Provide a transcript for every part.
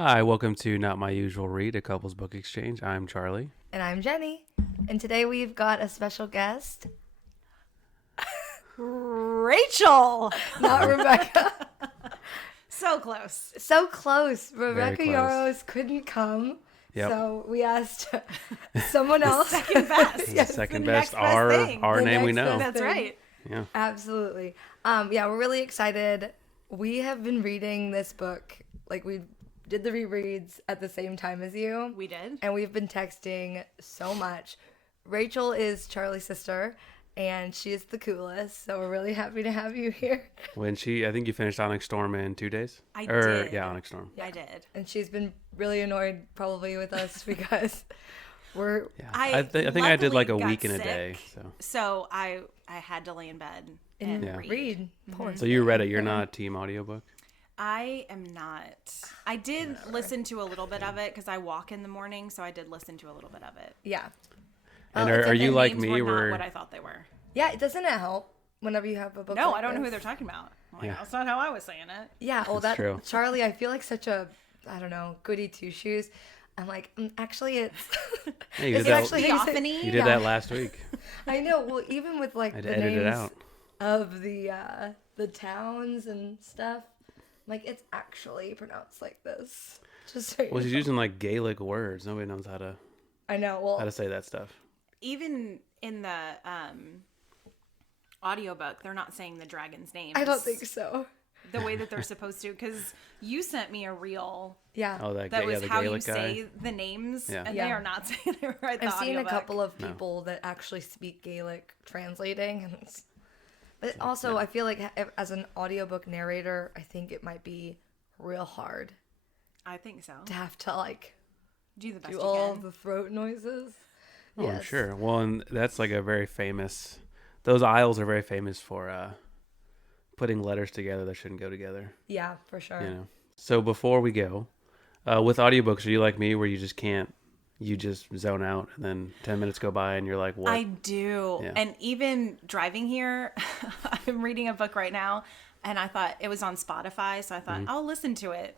Hi, welcome to Not My Usual Read, a couples book exchange. I'm Charlie. And I'm Jenny. And today we've got a special guest. Rachel! Not Rebecca. So close. So close. Rebecca close. Yarros couldn't come. Yep. So we asked someone else. Second best. Yes, Second the best, next best thing. our The name we next know. best That's right. Yeah. Absolutely. Yeah, we're really excited. We have been reading this book. Like, we did the rereads at the same time as you. We did. And we've been texting so much. Rachel is Charlie's sister, and she is the coolest. So we're really happy to have you here. I think you finished Onyx Storm in 2 days? I did. Yeah, Onyx Storm. I did. And she's been really annoyed probably with us because we're Yeah. I I think I did like a luckily week got and a day. sick. So So I had to lay in bed and in read. Poor so you read it. You're thing. not team audiobook? I am not. I did listen to a little bit of it because I walk in the morning, so I did listen to a little bit of it. Yeah. And it's are like you The like names me were where not what I thought they were. Yeah, doesn't it help whenever you have a book No, like I don't know who this? they're talking about. I'm like, Yeah. that's not how I was saying it. Yeah, well, That's true. Charlie, I feel like such a, I don't know, goody two-shoes. I'm like, actually, it's... Hey, you Is did it that, actually how you say- Theophany? you did that last week. I know, well, even with, like, I the edited it names out. of the towns and stuff, like, it's actually pronounced like this. Just so you Well, she's know. using like Gaelic words. Nobody knows how to I know, well, say that stuff. Even in the audiobook, they're not saying the dragon's names. I don't think so. The way that they're supposed to, because you sent me a reel Yeah. Oh, that was the how Gaelic you guy. say the names, Yeah. and Yeah. they are not saying it right. I've seen a couple of people that actually speak Gaelic translating, and but also I feel like as an audiobook narrator, I think it might be real hard I think so. to have to like Do the best do you all can. the throat noises. Oh, I'm Yes. sure. Well, and that's like a very famous. Those aisles are very famous for putting letters together that shouldn't go together. Yeah, for sure. You know. So before we go, with audiobooks, are you like me where you just can't? You just zone out, and then 10 minutes go by, and you're like, "What?" I do, Yeah. and even driving here, I'm reading a book right now, and I thought it was on Spotify, so I thought I'll listen to it.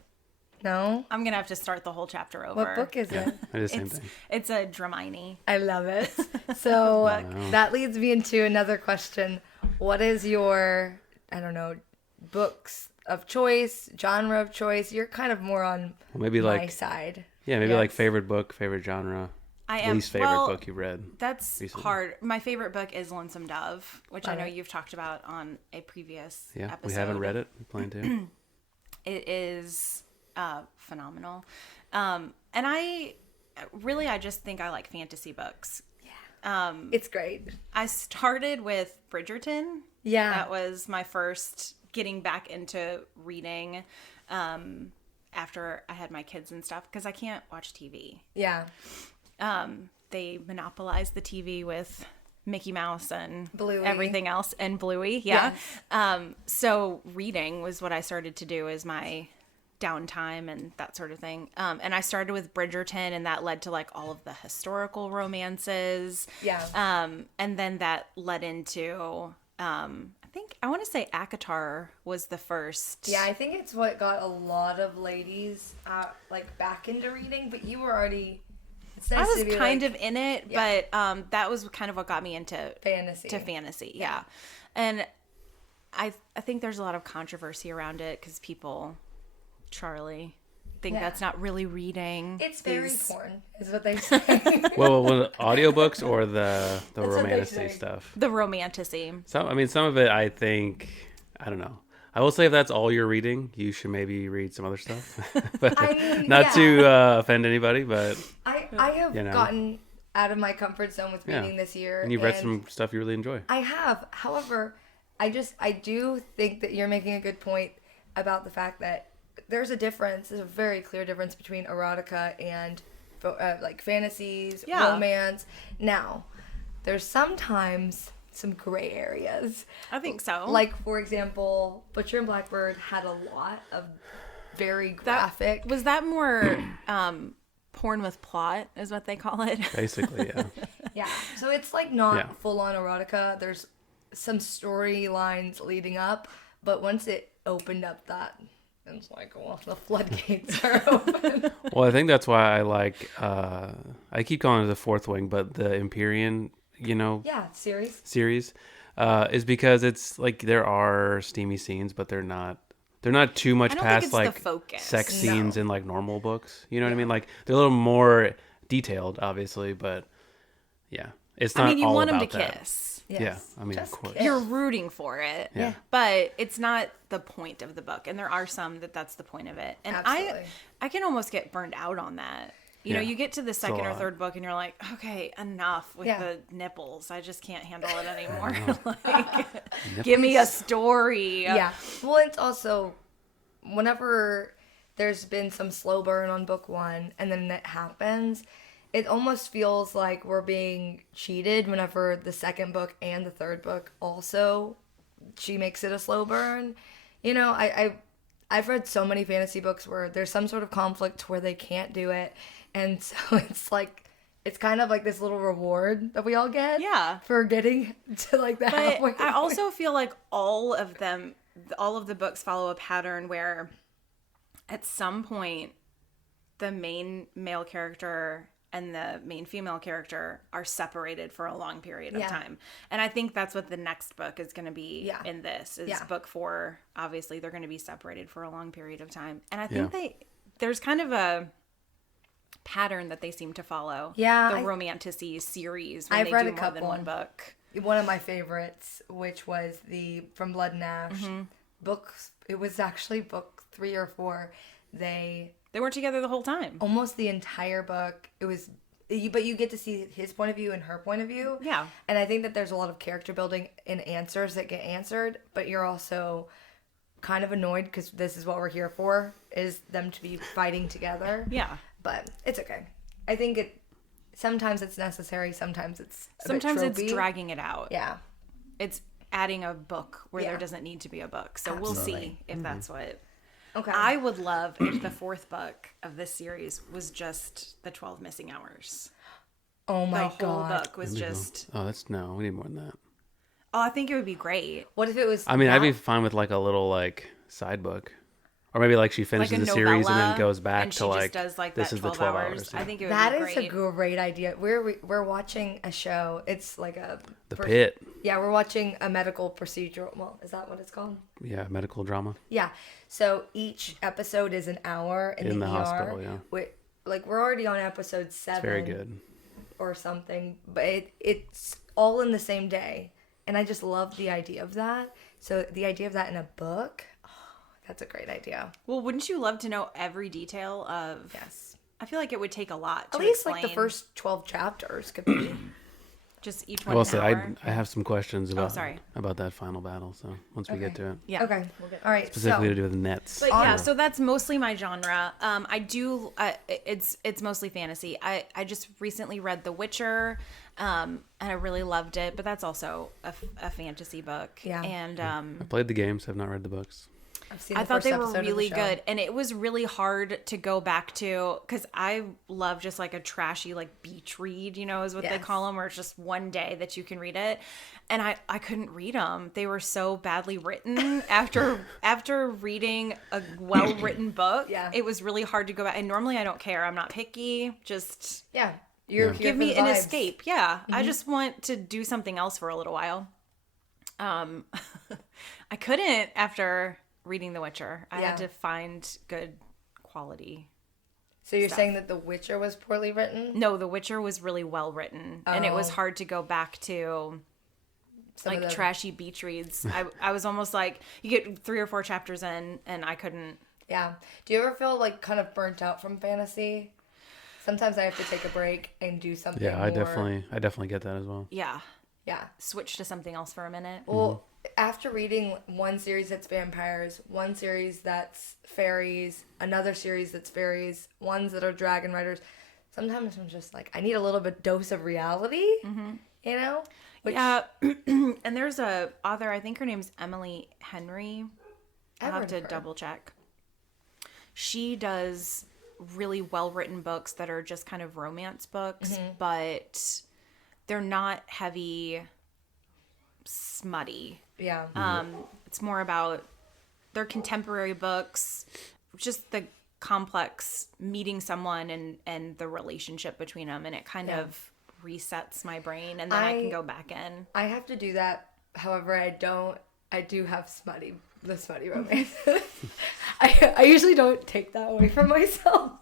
No? I'm gonna have to start the whole chapter over. What book is Yeah, it? I did the same It's thing. it's a Dramini. I love it. So Wow. that leads me into another question. What is your, I don't know, books of choice, genre of choice? You're kind of more on Well, maybe my like side. maybe like Yes. favorite book, favorite genre, I am least favorite well, book you read. That's recently. hard. My favorite book is Lonesome Dove, which I Love know it. you've talked about on a previous Yeah, episode. we haven't read it. We plan to. It is phenomenal. And I just think I like fantasy books. It's great. I started with Bridgerton. Yeah. That was my first getting back into reading after I had my kids and stuff because I can't watch TV. Yeah. They monopolized the TV with Mickey Mouse and Bluey. everything else and Bluey. Yeah. Yes. So reading was what I started to do as my downtime and that sort of thing. And I started with Bridgerton, and that led to like all of the historical romances. Yeah. And then that led into I think I want to say ACOTAR was the first. Yeah, I think it's what got a lot of ladies like back into reading, but you were already. It's nice I to was be kind like, of in it, Yeah. but that was kind of what got me into fantasy. yeah. And I think there's a lot of controversy around it because people, Charlie, think Yeah. that's not really reading. It's very these- porn, is what they say. well, audiobooks or the what they romantic say. stuff. The romanticy. Some of it, I think, I don't know. I will say if that's all you're reading, you should maybe read some other stuff, but I mean, not yeah. to offend anybody. But I have You know. gotten out of my comfort zone with Yeah. reading this year. and you've read some stuff you really enjoy. I have. However, I do think that you're making a good point about the fact that there's a difference. There's a very clear difference between erotica and like fantasies, Yeah. romance. Now, there's sometimes some gray areas. I think so. Like, for example, Butcher and Blackbird had a lot of very graphic. Was that more porn with plot is what they call it? Basically, yeah. Yeah. So it's like not Yeah. full on erotica. There's some storylines leading up, but once it opened up that And it's like, well, the floodgates are open. Well, I think that's why I like. I keep calling it the Fourth Wing, but the Empyrean, Yeah, series. series, is because it's like there are steamy scenes, but they're not. They're not too much I don't think past it's like the focus. sex No. scenes in like normal books. You know what I mean? Like they're a little more detailed, obviously, but yeah, it's not. I mean, you all want them to about that. kiss. Yes. Yeah, I mean, of Just course. kiss. You're rooting for it. Yeah. But it's not the point of the book. And there are some that's the point of it. And Absolutely. I can almost get burned out on that. You know, Yeah. you get to the a second or lot. third book and you're like, okay, enough with Yeah. the nipples. I just can't handle it anymore. Like, give me a story. Yeah. Well, it's also whenever there's been some slow burn on book one and then it happens, it almost feels like we're being cheated whenever the second book and the third book also she makes it a slow burn. You know, I've read so many fantasy books where there's some sort of conflict where they can't do it, and so it's like it's kind of like this little reward that we all get Yeah. for getting to like the halfway But I point. also feel like all of the books follow a pattern where at some point the main male character and the main female character are separated for a long period of Yeah. time. And I think that's what the next book is going to be Yeah. in this is Yeah. book 4. Obviously, they're going to be separated for a long period of time. And I think Yeah. there's kind of a pattern that they seem to follow. Yeah, The romantic-y series when I've they read do a more than couple. one book. One of my favorites, which was the From Blood and Ash books. It was actually book 3 or 4. They They weren't together the whole time. almost the entire book. It was, but you get to see his point of view and her point of view. Yeah. And I think that there's a lot of character building in answers that get answered, but you're also kind of annoyed because this is what we're here for, is them to be fighting together. Yeah. But it's okay. I think sometimes it's necessary, sometimes it's a bit Sometimes it's tropey. dragging it out. Yeah. It's adding a book where Yeah. there doesn't need to be a book. So we'll see if that's what. Okay. I would love if the 4th book of this series was just the 12 missing hours. Oh my The whole god. book was just. Oh, no, we need more than that. Oh, I think it would be great. What if it was I mean, I'd be that? fine with like a little like side book, or maybe like she finishes Like a the series and then novella, goes back and to she like just does like this that is the 12 12 hours. hours. I think it would That be is great. a great idea. We're watching a show. It's like a The Pit. Yeah, we're watching a medical procedural. Well, is that what it's called? Yeah, medical drama. Yeah. So each episode is an hour in In the the ER. hospital, yeah. We're already on episode 7. It's very good. Or something, but it's all in the same day, and I just love the idea of that. So the idea of that in a book, that's a great idea. Well, wouldn't you love to know every detail of. Yes. I feel like it would take a lot to At least explain like the first 12 chapters could be. just each I one will an say hour. I have some questions about sorry. about that final battle. So once we get to it, Yeah. Okay. All right. specifically so, to do with nets. But yeah, so that's mostly my genre. I do. It's mostly fantasy. I just recently read The Witcher, and I really loved it. But that's also a fantasy book. Yeah. And I played the games, have not read the books. I've seen I the thought first they were episode of the really show. good, and it was really hard to go back to because I love just like a trashy like beach read, you know, is what they Yes. call them, where it's just one day that you can read it, and I couldn't read them. They were so badly written. After reading a well written book, Yeah. it was really hard to go back. And normally I don't care. I'm not picky. Just Yeah. You're here give for me the an vibes. escape. Yeah, I just want to do something else for a little while. I couldn't after reading The Witcher. I Yeah. had to find good quality. So you're saying that The Witcher was poorly written? No, The Witcher was really well written, and it was Oh. hard to go back to Some like of the- trashy beach reads. I was almost like you get 3 or 4 chapters in, and I couldn't. Yeah. Do you ever feel like kind of burnt out from fantasy? Sometimes I have to take a break and do something Yeah, I more. definitely get that as well. Yeah, Yeah. switch to something else for a minute. Well, after reading one series that's vampires, one series that's fairies, another series that's fairies, ones that are dragon riders, sometimes I'm just like, I need a little bit dose of reality, you know? Which, Yeah, and there's a author. I think her name's Emily Henry. I'll I've have heard to of her. double check. She does really well written books that are just kind of romance books, but they're not heavy, smutty. Yeah. It's more about they're contemporary books, just the complex meeting someone and the relationship between them, and it kind of resets my brain, and then I can go back in. I have to do that. However, I do have the smutty romance. I usually don't take that away from myself.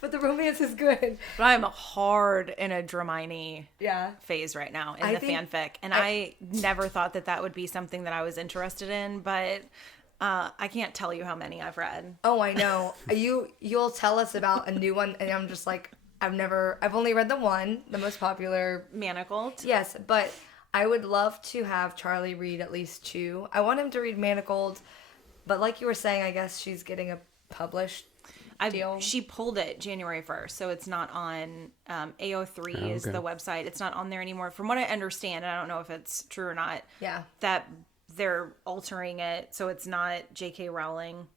But the romance is good. But I'm hard in a Dramini Yeah. phase right now in the fanfic. And I never thought that would be something that I was interested in, but I can't tell you how many I've read. Oh, I know. You'll tell us about a new one, and I'm just like, I've only read the one, the most popular. Manacled? Yes, but I would love to have Charlie read at least 2. I want him to read Manacled, but like you were saying, I guess she's getting a published deal. She pulled it January 1st, so it's not on AO3 is the website. It's not on there anymore. From what I understand, and I don't know if it's true or not, that they're altering it so it's not J.K. Rowling.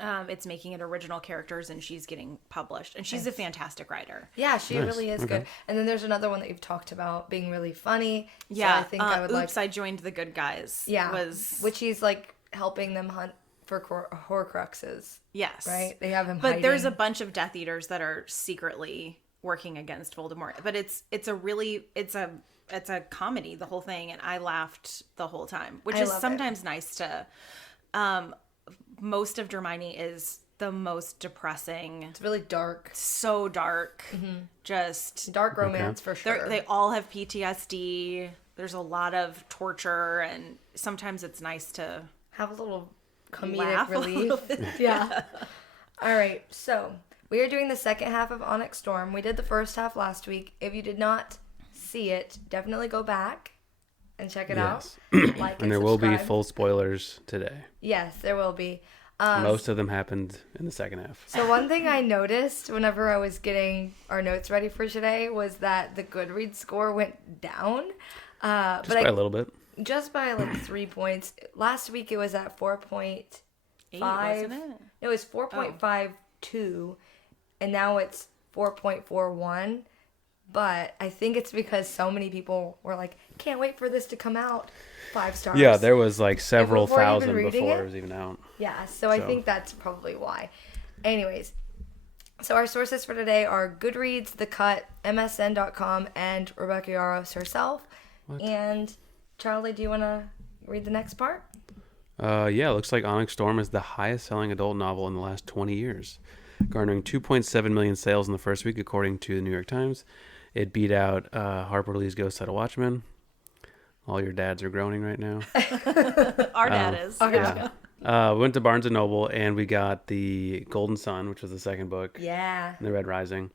It's making it original characters, and she's getting published. And she's a fantastic writer. Yeah, she really is good. And then there's another one that you've talked about being really funny. Yeah, so I think I would Oops, I Joined the Good Guys. Yeah, which he's like helping them hunt for Horcruxes. Yes. Right? They have him But hiding. there's a bunch of Death Eaters that are secretly working against Voldemort. But it's a comedy, the whole thing, and I laughed the whole time, which is sometimes nice to most of Hermione is the most depressing. It's really dark. So dark. Just dark romance for sure. They all have PTSD. There's a lot of torture, and sometimes it's nice to have a little comedic laugh relief. Yeah. All right. So we are doing the second half of Onyx Storm. We did the first half last week. If you did not see it, definitely go back and check it out. Like and there will be full spoilers today. Yes, there will be. Most of them happened in the second half. So one thing I noticed whenever I was getting our notes ready for today was that the Goodreads score went down. Just by a little bit. Just by like 3 points. Last week it was at 4.5. wasn't it? It was 4.52, and now it's 4.41. But I think it's because so many people were like, can't wait for this to come out. 5 stars. Yeah, there was like several thousand before it was even out. Yeah, so I think that's probably why. Anyways, so our sources for today are Goodreads, The Cut, MSN.com, and Rebecca Yarros herself. What? And Charlie, do you want to read the next part? Yeah, it looks like Onyx Storm is the highest selling adult novel in the last 20 years, garnering 2.7 million sales in the first week, according to the New York Times. It beat out Harper Lee's Ghost Set of Watchmen. All your dads are groaning right now. Our dad is. We went to Barnes & Noble, and we got The Golden Sun, which was the second book. Yeah. And The Red Rising.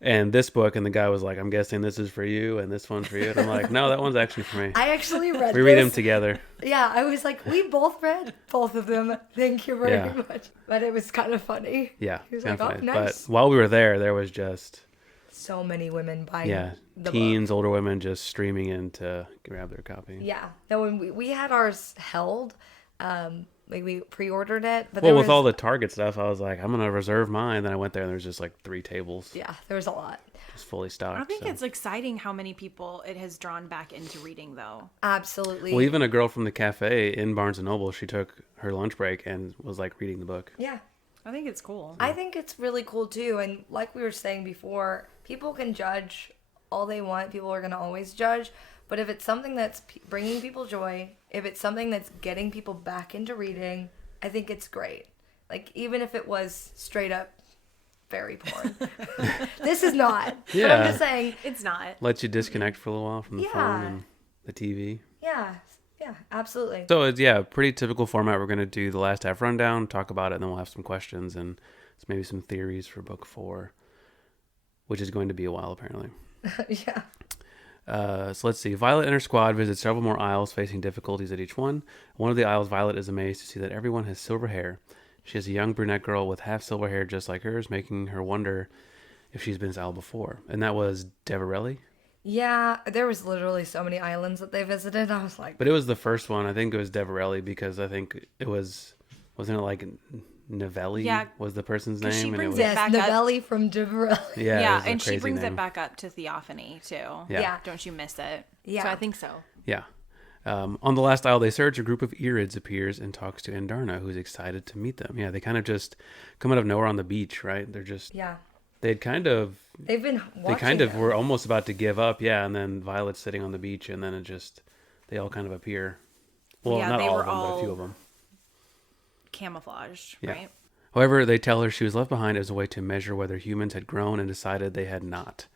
And this book, and the guy was like, I'm guessing this is for you, and this one's for you. And I'm like, no, that one's actually for me. I actually read We read them together. Yeah, I was like, we both read both of them. Thank you very much. But it was kind of funny. Yeah. He was like, oh, nice. But while we were there was just... so many women buying the teens, book. Older women just streaming in to grab their copy. Yeah. No, when we had ours held, like we pre-ordered it. But with all the Target stuff, I was like, I'm going to reserve mine. Then I went there and there was just like 3 tables. Yeah, there was a lot. Just fully stocked. I think it's exciting how many people it has drawn back into reading, though. Absolutely. Well, even a girl from the cafe in Barnes & Noble, she took her lunch break and was like reading the book. Yeah. I think it's cool. I think it's really cool too. And like we were saying before, people can judge all they want. People are going to always judge. But if it's something that's bringing people joy, if it's something that's getting people back into reading, I think it's great. Like, even if it was straight up fairy porn. This is not. Yeah. But I'm just saying. It's not. Let you disconnect for a little while from the phone and the TV. Yeah. Yeah, absolutely. So it's, pretty typical format. We're going to do the last half rundown, talk about it, and then we'll have some questions and maybe some theories for book 4, which is going to be a while, apparently. Yeah. So let's see. Violet and her squad visit several more aisles, facing difficulties at each one. One of the aisles, Violet is amazed to see that everyone has silver hair. She has a young brunette girl with half silver hair just like hers, making her wonder if she's been this aisle before. And that was Deverelli. Yeah, there was literally so many islands that they visited. I was like... But it was the first one. I think it was Deverelli because I think it was... Wasn't it like Novelli was the person's name? She brings and it was, back Novelli from Deverelli. Yeah, and she brings it back up to Theophany, too. Yeah. Don't you miss it? Yeah. So I think so. Yeah. On the last isle they search, a group of Irids appears and talks to Andarna, who's excited to meet them. Yeah, they kind of just come out of nowhere on the beach, right? They're just Yeah. they'd kind of They've been watching they kind of them. were almost about to give up, yeah, and then Violet's sitting on the beach, and then they all kind of appear. Well, Yeah, not they all were of them, but a few all- of them. Camouflaged, Yeah. right? However, they tell her she was left behind as a way to measure whether humans had grown and decided they had not.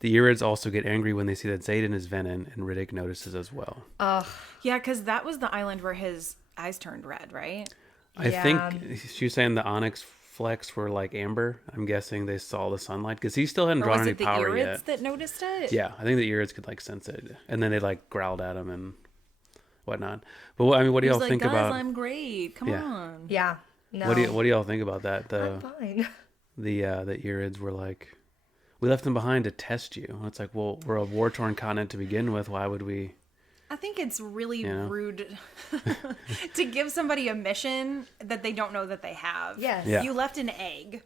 The Irids also get angry when they see that Xaden is Venom, and Riddick notices as well. Ugh. Yeah, because that was the island where his eyes turned red, right? I Yeah. think she was saying the Onyx flecks were like amber. I'm guessing they saw the sunlight because he still hadn't Or drawn was any it the power Irids yet. that noticed it? Yeah, I think the Irids could like sense it, and then they like growled at him and whatnot. But what do He y'all was like, think guys, about? I'm great. Come Yeah. on. Yeah. No. What do y'all think about that? I'm fine. The Irids were like, we left them behind to test you. And it's like, well, we're a war-torn continent to begin with. Why would we? I think it's really You know? rude to give somebody a mission that they don't know that they have. Yes. Yeah. You left an egg.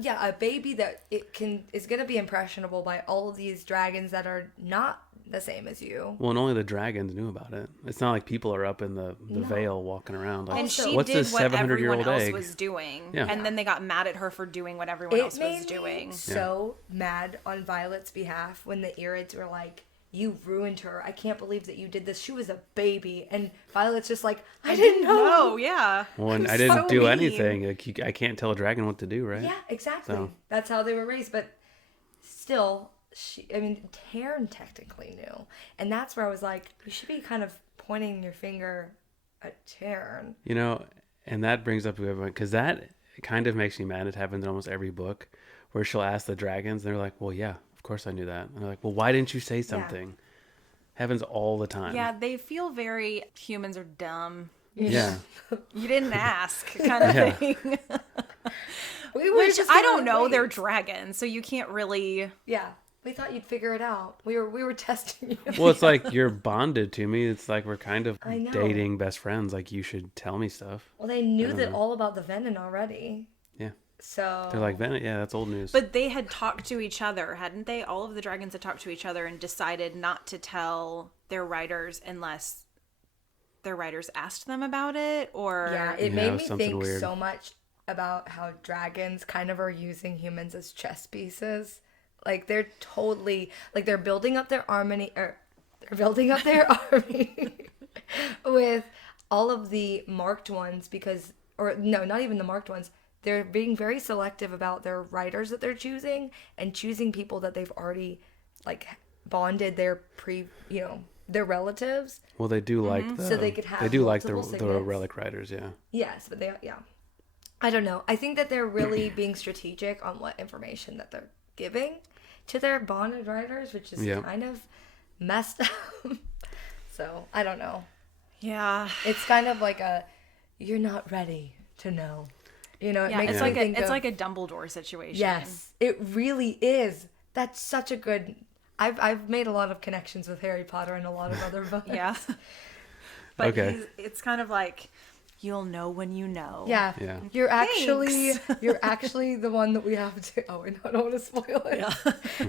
Yeah, a baby that is gonna be impressionable by all of these dragons that are not the same as you. Well, and only the dragons knew about it. It's not like people are up in the veil walking around. Like, And Also- she what's did this what everyone 700-year-old else egg? was doing. Yeah. And then they got mad at her for doing what everyone else It was made me doing. so mad on Violet's behalf when the Irids were like, "You ruined her. I can't believe that you did this. She was a baby." And Violet's just like, "I didn't know." No, yeah. Well, and I So didn't do mean. anything. Like, I can't tell a dragon what to do, right? Yeah, exactly. So- That's how they were raised. But still, Taryn technically knew. And that's where I was like, you should be kind of pointing your finger at Taryn. You know, and that brings up everyone, because that kind of makes me mad. It happens in almost every book where she'll ask the dragons, and they're like, well, yeah, of course I knew that. And they're like, well, why didn't you say something? Happens all the time. Yeah, they feel very humans are dumb. Yeah. You didn't ask kind of Yeah. thing. We were Which just I gonna don't know. wait. They're dragons, so you can't really. Yeah. We thought you'd figure it out. We were testing you. Well, it's like you're bonded to me. It's like we're kind of I know. dating best friends. Like, you should tell me stuff. Well, they knew that all about the venom already. Yeah. So They're like, Venom, yeah, that's old news. But they had talked to each other, hadn't they? All of the dragons had talked to each other and decided not to tell their riders unless their riders asked them about it, or yeah, Yeah, it it made was me something think weird. so much about how dragons kind of are using humans as chess pieces. Like they're totally like they're building up their army or they're building up their army with all of the marked ones because or no, not even the marked ones. They're being very selective about their riders that they're choosing and choosing people that they've already like bonded their their relatives. Well, they do like the, So they could have they do like the multiple signets. relic riders, yeah. Yes, but yeah. I don't know. I think that they're really being strategic on what information that they're giving to their bonded riders, which is Yeah. kind of messed up. So, I don't know. yeah, It's kind of like you're not ready to know. You know, it yeah. makes It's me like think it's of, like a Dumbledore situation. yes, it really is. That's such a good. I've made a lot of connections with Harry Potter and a lot of other books. yeah. But Okay. it's kind of like you'll know when you know. Yeah. Yeah. You're actually the one that we have to. Oh, I don't want to spoil it.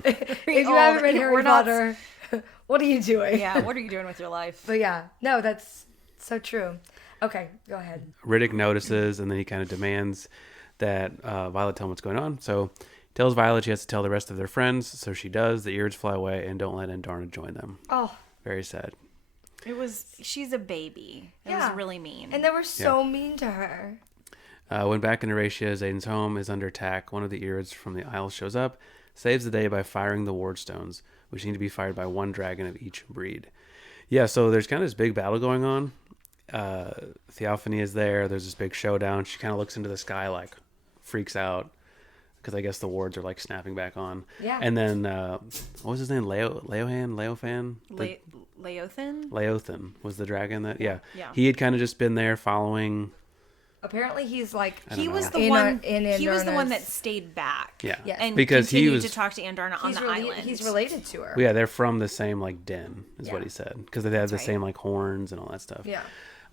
If you Oh, haven't read we're Harry not- Potter, what are you doing? Yeah. What are you doing with your life? But yeah, no, that's so true. Okay, go ahead. Riddick notices, and then he kind of demands that Violet tell him what's going on. So he tells Violet she has to tell the rest of their friends, so she does. The Irids fly away and don't let Andarna join them. Oh, Very sad. She's a baby. It Yeah. was really mean. and they were so mean to her. When back in Eurasia, Xaden's home is under attack. One of the Irids from the Isles shows up, saves the day by firing the ward stones, which need to be fired by one dragon of each breed. Yeah, so there's kind of this big battle going on. Theophany is there. There's this big showdown. She kind of looks into the sky, like, freaks out, because I guess the wards are, like, snapping back on. Yeah. And then, what was his name? Leofan? Leothin? Leothan was the dragon that, yeah. Yeah. He had kind of just been there following, Apparently, he's like He was the In one. in He was the one that Andarna's- stayed back. yeah. Yes. And because he continued was, to talk to Andarna on the island. He's related to her. well, yeah, they're from the same, like, den, is what Yeah. he said. Because they had the right. same, like, horns and all that stuff. Yeah.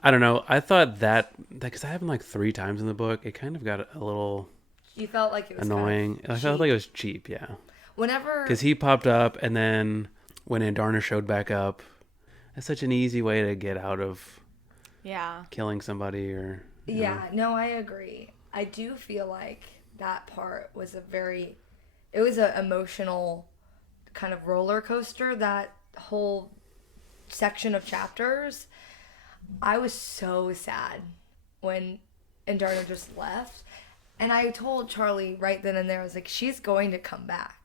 I don't know. I thought that, because that happened, like, 3 times in the book, it kind of got a little You felt like it was annoying. Kind I of felt cheap. like it was cheap, yeah. Whenever Because he popped up, and then when Andarna showed back up, That's such an easy way to get out of Yeah. killing somebody or. Yeah, no, I agree. I do feel like that part was it was an emotional kind of roller coaster, that whole section of chapters. I was so sad when Indarna just left. And I told Charlie right then and there, I was like, she's going to come back.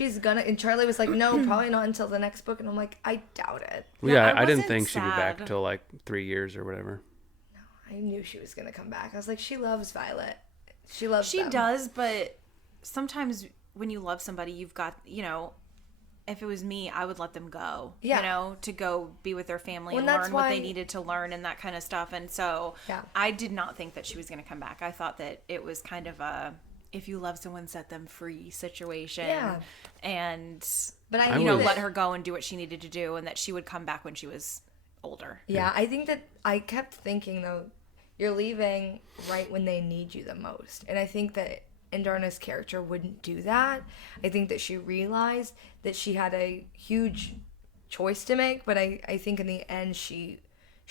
And Charlie was like, no, probably not until the next book. And I'm like, I doubt it. Well, yeah, I didn't wasn't think she'd be back sad. till like 3 years or whatever. I knew she was going to come back. I was like, she loves Violet. She loves She them. does, but sometimes when you love somebody, you've got, if it was me, I would let them go, Yeah. to go be with their family Well, and that's learn what they why- needed to learn and that kind of stuff. And so Yeah. I did not think that she was going to come back. I thought that it was kind of a, if you love someone, set them free situation. Yeah. And, But I I knew was- let her go and do what she needed to do, and that she would come back when she was older. Yeah, I think that I kept thinking, though, you're leaving right when they need you the most. And I think that Indarna's character wouldn't do that. I think that she realized that she had a huge choice to make, but I think in the end she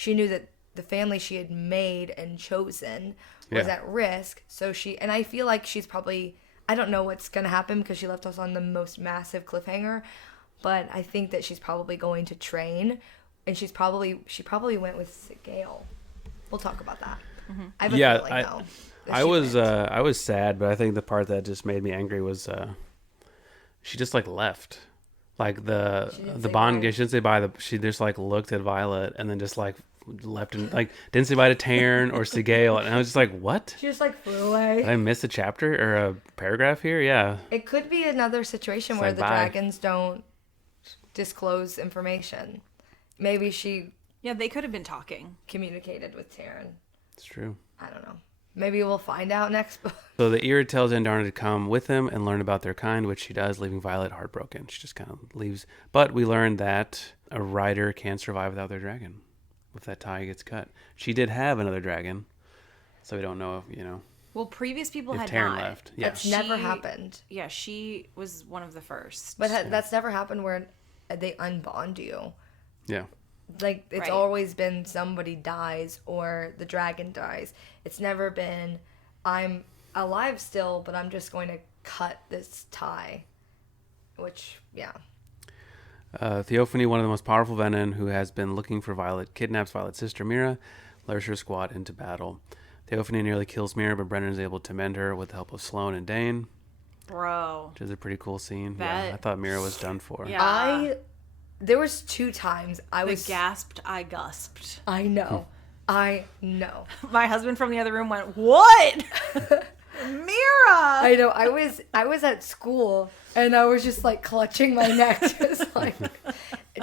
knew that the family she had made and chosen was Yeah. at risk. So and I feel like she's probably, I don't know what's going to happen because she left us on the most massive cliffhanger, but I think that she's probably going to train, and she probably went with Gale. We'll talk about that. I have a Yeah, feeling, though, that I she was went. I was sad, but I think the part that just made me angry was she just like left. Like the didn't the say bond bye. she didn't say bye. She just like looked at Violet and then just like left and like didn't say bye to Taryn or Sigale, and I was just like, what? She just like flew away. Did I miss a chapter or a paragraph here? Yeah. It could be another situation It's where like, the bye. dragons don't disclose information. Maybe she Yeah, they could have been talking. communicated with Taryn. It's true. I don't know. Maybe we'll find out next book. So the Ear tells Indarna to come with him and learn about their kind, which she does, leaving Violet heartbroken. She just kind of leaves. But we learned that a rider can survive without their dragon if that tie gets cut. She did have another dragon, so we don't know if, Well, previous people if had Taryn not. left. Yeah. That's never She- happened. Yeah, she was one of the first. But that's never happened where they unbond you. Yeah. Like, it's Right. always been somebody dies or the dragon dies. It's never been, I'm alive still, but I'm just going to cut this tie. Which, yeah. Theophany, one of the most powerful Venom who has been looking for Violet, kidnaps Violet's sister Mira, lures her squad into battle. Theophany nearly kills Mira, but Brennan is able to mend her with the help of Sloane and Dane, Bro. which is a pretty cool scene. That- Yeah, I thought Mira was done for. Yeah. There was 2 times I I was... gasped, I gasped. I know. I know. My husband from the other room went, "What?" Mira! I know. I was at school and I was just like clutching my neck, just like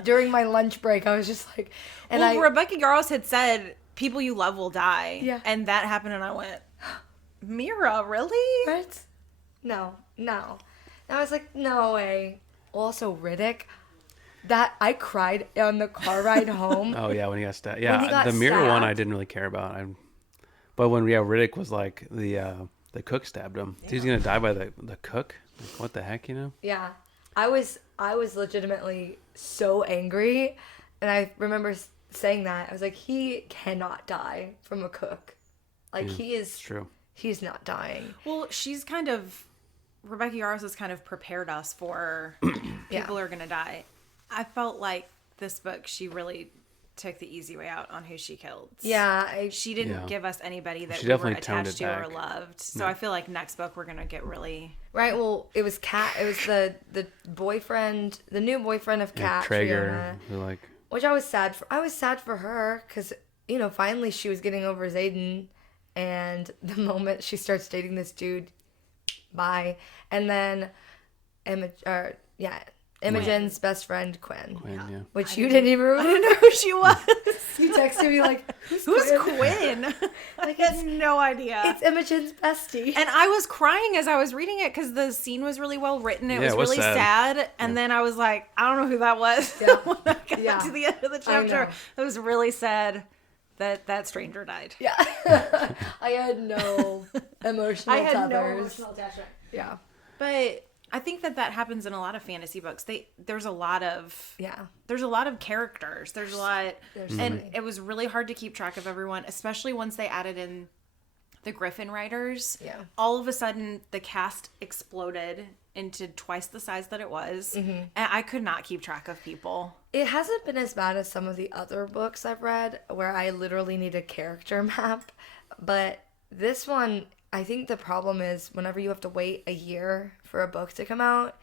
during my lunch break. I was just like, and Well, Rebecca Yarros had said, "People you love will die." Yeah. And that happened, and I went, "Mira, really?" what? No. And I was like, no way. Also, Riddick. That I cried on the car ride home. Oh yeah, when he got stabbed. When Yeah, he got the Mira one I stabbed. didn't really care about. But when Riddick was like the cook stabbed him. He's gonna die by the cook. Like, what the heck, Yeah, I was legitimately so angry, and I remember saying that I was like, he cannot die from a cook. Like he is. It's true. He's not dying. Well, Rebecca Yarros has kind of prepared us for people are going to die. I felt like this book, she really took the easy way out on who she killed. Yeah, She didn't Yeah. give us anybody that She we were definitely toned attached it to or back. loved. So I feel like next book we're going to get really... right. Well, it was Cat. It was the boyfriend, the new boyfriend of Cat, Traeger, Fiona, who like which I was sad for. I was sad for her because finally she was getting over Zayden, and the moment she starts dating this dude, bye, and then Imogen's best friend Quinn, yeah. which you didn't even remember. know who she was. You texted me like, Who's Quinn? Quinn? I had no idea. It's Imogen's bestie. And I was crying as I was reading it because the scene was really well written. It Yeah, was it was really sad. And then I was like, I don't know who that was. Yeah. When I got Yeah. to the end of the chapter, it was really sad that that stranger died. Yeah, I had no emotional tethers. attachment. Yeah, But I think that happens in a lot of fantasy books. There's a lot of characters. There's a lot, There's so and many. it was really hard to keep track of everyone, especially once they added in the Griffin writers. Yeah. All of a sudden, the cast exploded into twice the size that it was, and I could not keep track of people. It hasn't been as bad as some of the other books I've read where I literally need a character map. But this one, I think the problem is whenever you have to wait a year for a book to come out,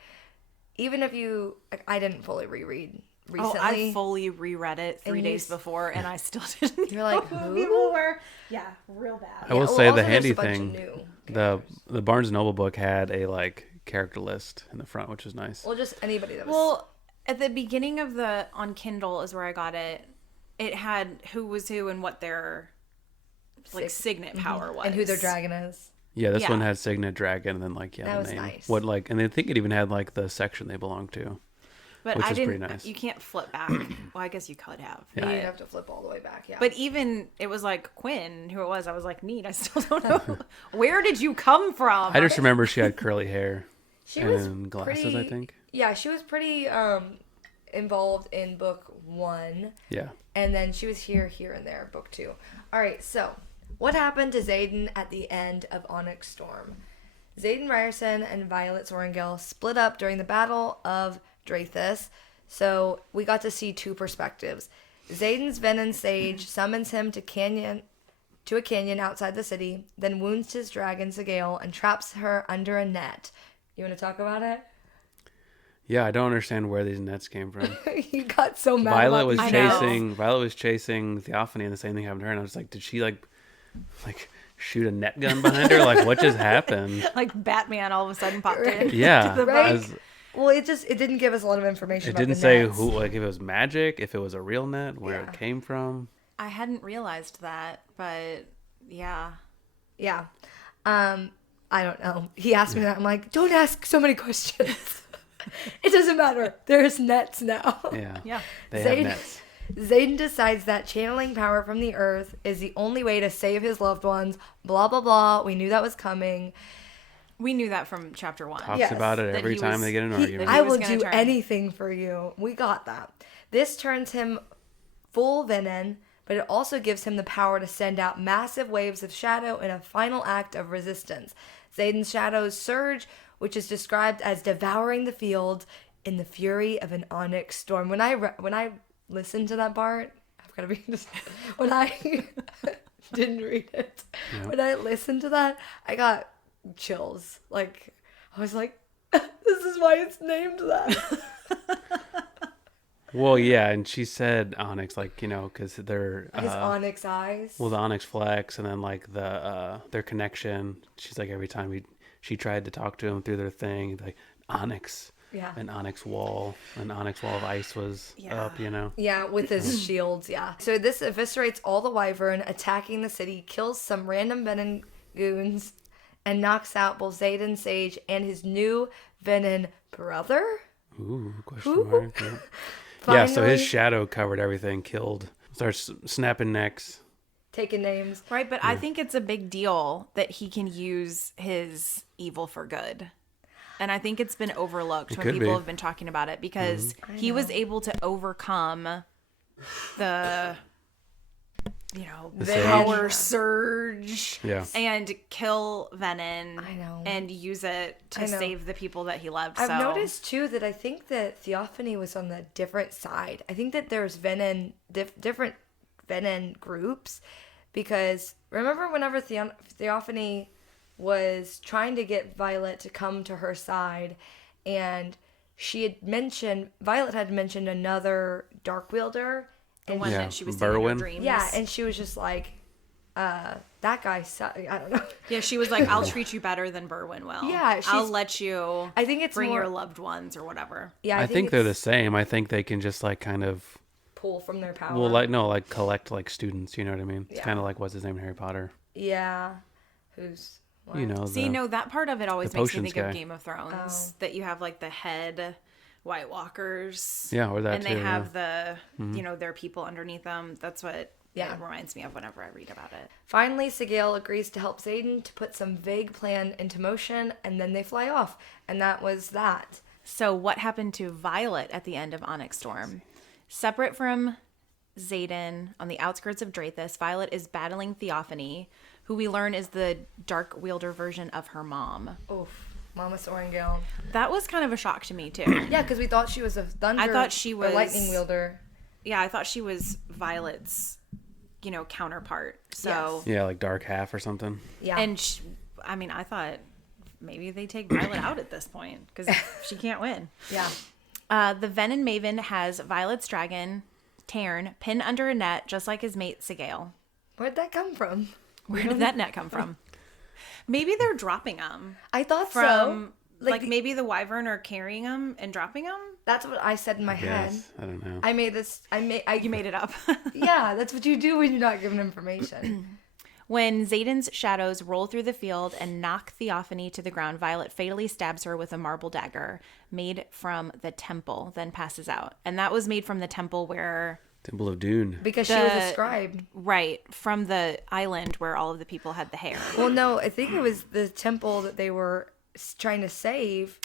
even if you... I didn't fully reread recently. Oh, I fully reread it 3 And days before, and I still didn't. You're like, know who who? people were. Yeah, real bad. I will well, say also the there's handy a bunch of thing, new the Barnes and Noble book had a like character list in the front, which is nice. Well, just anybody that was... Well, at the beginning of on Kindle is where I got it. It had who was who and what their signet power was. and who their dragon is. Yeah, this Yeah. one had Signet Dragon, and then like That the was name. nice. What like, and I think it even had like the section they belonged to. But which I is didn't. pretty nice. You can't flip back. Well, I guess you could have. Yeah. You'd But, have to flip all the way back, yeah. but even it was like Quinn, who it was. I was like, neat. I still don't know. Where did you come from? I just remember she had curly hair she was and glasses. pretty, I think. Yeah, she was pretty involved in book 1. Yeah. And then she was here and there, book 2. All right, so what happened to Xaden at the end of Onyx Storm? Xaden Ryerson and Violet Sorrengail split up during the Battle of Drathis, so we got to see two perspectives. Xaden's Venom Sage summons him to a canyon outside the city, then wounds his dragon Sagail and traps her under a net. You want to talk about it? Yeah, I don't understand where these nets came from. You got so mad. Violet about was these I know. chasing. Violet was chasing Theophany, and the same thing happened to her. And I was like, did she like shoot a net gun behind her? Like, what just happened? Like Batman all of a sudden popped in. Yeah, the Right? I was- Well, it didn't give us a lot of information. it about didn't the say nets. who, like, if it was magic, if it was a real net, where Yeah. it came from. I hadn't realized that, but yeah. Yeah. I don't know. He asked me that. I'm like, don't ask so many questions. It doesn't matter. There's nets now. Yeah, Yeah. they Zayn- have nets. Xaden decides that channeling power from the earth is the only way to save his loved ones. Blah, blah, blah. We knew that was coming. We knew that from chapter 1. Talks Yes, about it that every he time was- they get in an He- argument. I was will gonna do turn. anything for you. We got that. This turns him full Venom, but it also gives him the power to send out massive waves of shadow in a final act of resistance. Xaden's shadows surge, which is described as devouring the field in the fury of an onyx storm. When I listened to that part, I've got to be just when I didn't read it. Yeah. When I listened to that, I got chills. Like I was like, this is why it's named that. Well, yeah, and she said Onyx, like, because they're His onyx eyes. well, the Onyx Flex, and then like their connection. She's like, every time she tried to talk to him through their thing, like Onyx, Yeah. an Onyx wall of ice was Yeah. up. Yeah, with his shields, yeah. So this eviscerates all the Wyvern, attacking the city, kills some random Venom goons, and knocks out both Xaden Sage and his new Venom brother. Ooh, question Ooh. mark. Yeah. Yeah, so his Finally shadow covered everything, starts snapping necks. taking names. Right, but I think it's a big deal that he can use his evil for good. And I think it's been overlooked when could people be. have been talking about it because he was able to overcome the The power surge Yeah. and kill Venom I know. and use it I to know. save the people that he loved. I've so noticed too that I think that Theophany was on the different side. I think that there's Venom, different Venom groups, because remember whenever Theophany was trying to get Violet to come to her side, and Violet had mentioned another Dark Wielder. the one Yeah, that she was seeing in her Berwyn. dreams. Yeah, and she was just like, that guy I don't know. Yeah, she was like, I'll treat you better than Berwyn will. Yeah, I'll she's- let you I think it's bring more, your loved ones or whatever. yeah, I think they're the it's same. I think they can just like kind of pull from their power. collect like students. You know what I mean? It's Yeah. kind of like what's his name in Harry Potter. Yeah, who's what? You know, See, no, that part of it always the makes me potions think guy. of Game of Thrones. Oh. That you have like the head White Walkers. Yeah, or that and too. they have yeah. the, their people underneath them. That's what Yeah. It reminds me of whenever I read about it. Finally, Sigale agrees to help Xaden to put some vague plan into motion, and then they fly off. And that was that. So what happened to Violet at the end of Onyx Storm? Separate from Xaden, on the outskirts of Drathis, Violet is battling Theophany, who we learn is the Dark Wielder version of her mom. Oof. Mama Sorengale. That was kind of a shock to me, too. Yeah, because we thought she was a thunder I thought she or was lightning wielder. Yeah, I thought she was Violet's, counterpart. So Yeah, like Dark Half or something. Yeah. And I thought maybe they take Violet out at this point because she can't win. Yeah. The Venom Maven has Violet's dragon, Tarn, pinned under a net just like his mate Sigale. Where'd that come from? Where did that net come from? Maybe they're dropping them I thought from, so. like maybe the Wyvern are carrying them and dropping them. That's what I said in my head. Yes, I don't know. I made this. You made it up. Yeah, that's what you do when you're not given information. When Xaden's shadows roll through the field and knock Theophany to the ground, Violet fatally stabs her with a marble dagger made from the temple, then passes out. And that was made from the temple where... Temple of Dune. Because she was a scribe. Right, from the island where all of the people had the hair. Well, no, I think it was the temple that they were trying to save.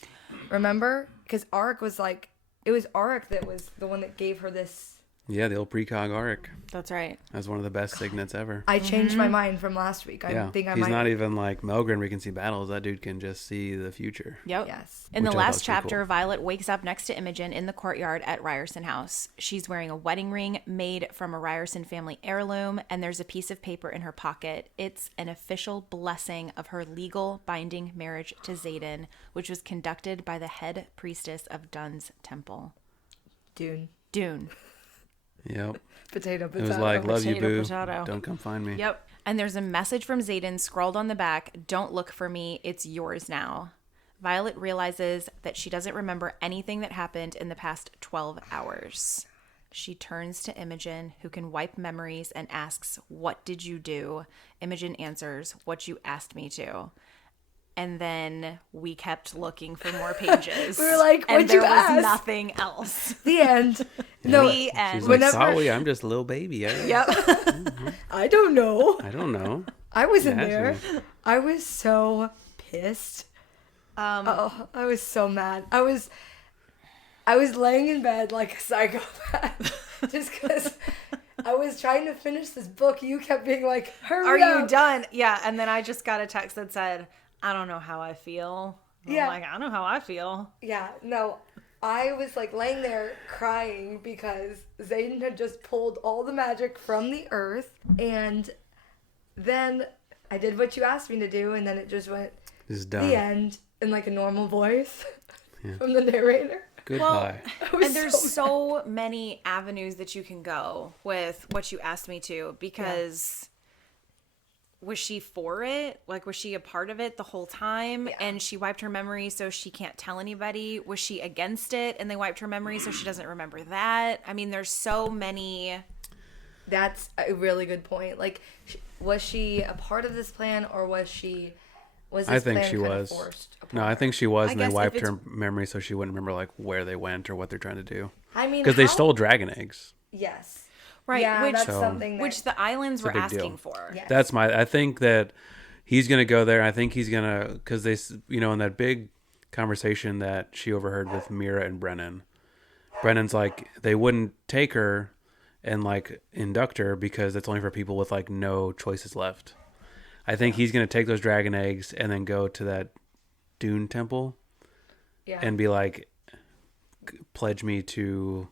Remember? Because Arik was like... It was Arik that was the one that gave her this... Yeah, the old precog Auric. That's right. That's one of the best signets ever. I changed my mind from last week. I think I he's might... not even like Melgren. We can see battles. That dude can just see the future. Yep. Yes. In the Which I thought last was pretty chapter, cool. Violet wakes up next to Imogen in the courtyard at Ryerson House. She's wearing a wedding ring made from a Ryerson family heirloom, and there's a piece of paper in her pocket. It's an official blessing of her legal binding marriage to Xaden, which was conducted by the head priestess of Dun's temple. Dune. Yep. Potato. It was like, love you, boo. Potato. Don't come find me. Yep. And there's a message from Xaden scrawled on the back. Don't look for me. It's yours now. Violet realizes that she doesn't remember anything that happened in the past 12 hours. She turns to Imogen, who can wipe memories, and asks, "What did you do?" Imogen answers, "What you asked me to." And then we kept looking for more pages. We were like, and "What'd you there ask?" was nothing else. The end. No. The end. She's like, Whenever- sorry, I'm just a little baby. Yep. I don't know. I don't know. I wasn't Yeah, there. actually. I was so pissed. I was so mad. I was laying in bed like a psychopath just because I was trying to finish this book. You kept being like, hurry Are up. you done? Yeah. And then I just got a text that said, I don't know how I feel. Yeah. I'm like, I know how I feel. Yeah, no. I was like laying there crying because Xaden had just pulled all the magic from the earth, and then I did what you asked me to do, and then it just went This is done. the end in like a normal voice from the narrator. Goodbye. I was And there's so so many avenues that you can go with what you asked me to, because was she for it? Like, was she a part of it the whole time? Yeah. And she wiped her memory so she can't tell anybody? Was she against it and they wiped her memory so she doesn't remember that? I mean, there's so many. That's a really good point. Like, was she a part of this plan, or was this I think plan she kind of was. forced apart? No, I think she was, I and they guess if wiped it's- her memory so she wouldn't remember like where they went or what they're trying to do. I mean, Because they how- stole dragon eggs. Yes. Right, Yeah, which- that's So- something that, Which the islands were big asking deal. for. Yes. That's I think that he's gonna go there. I think he's gonna, because they, in that big conversation that she overheard with Mira and Brennan. Brennan's like, they wouldn't take her and like induct her because it's only for people with like no choices left. I think he's gonna take those dragon eggs and then go to that Dune temple yeah. and be like, pledge me to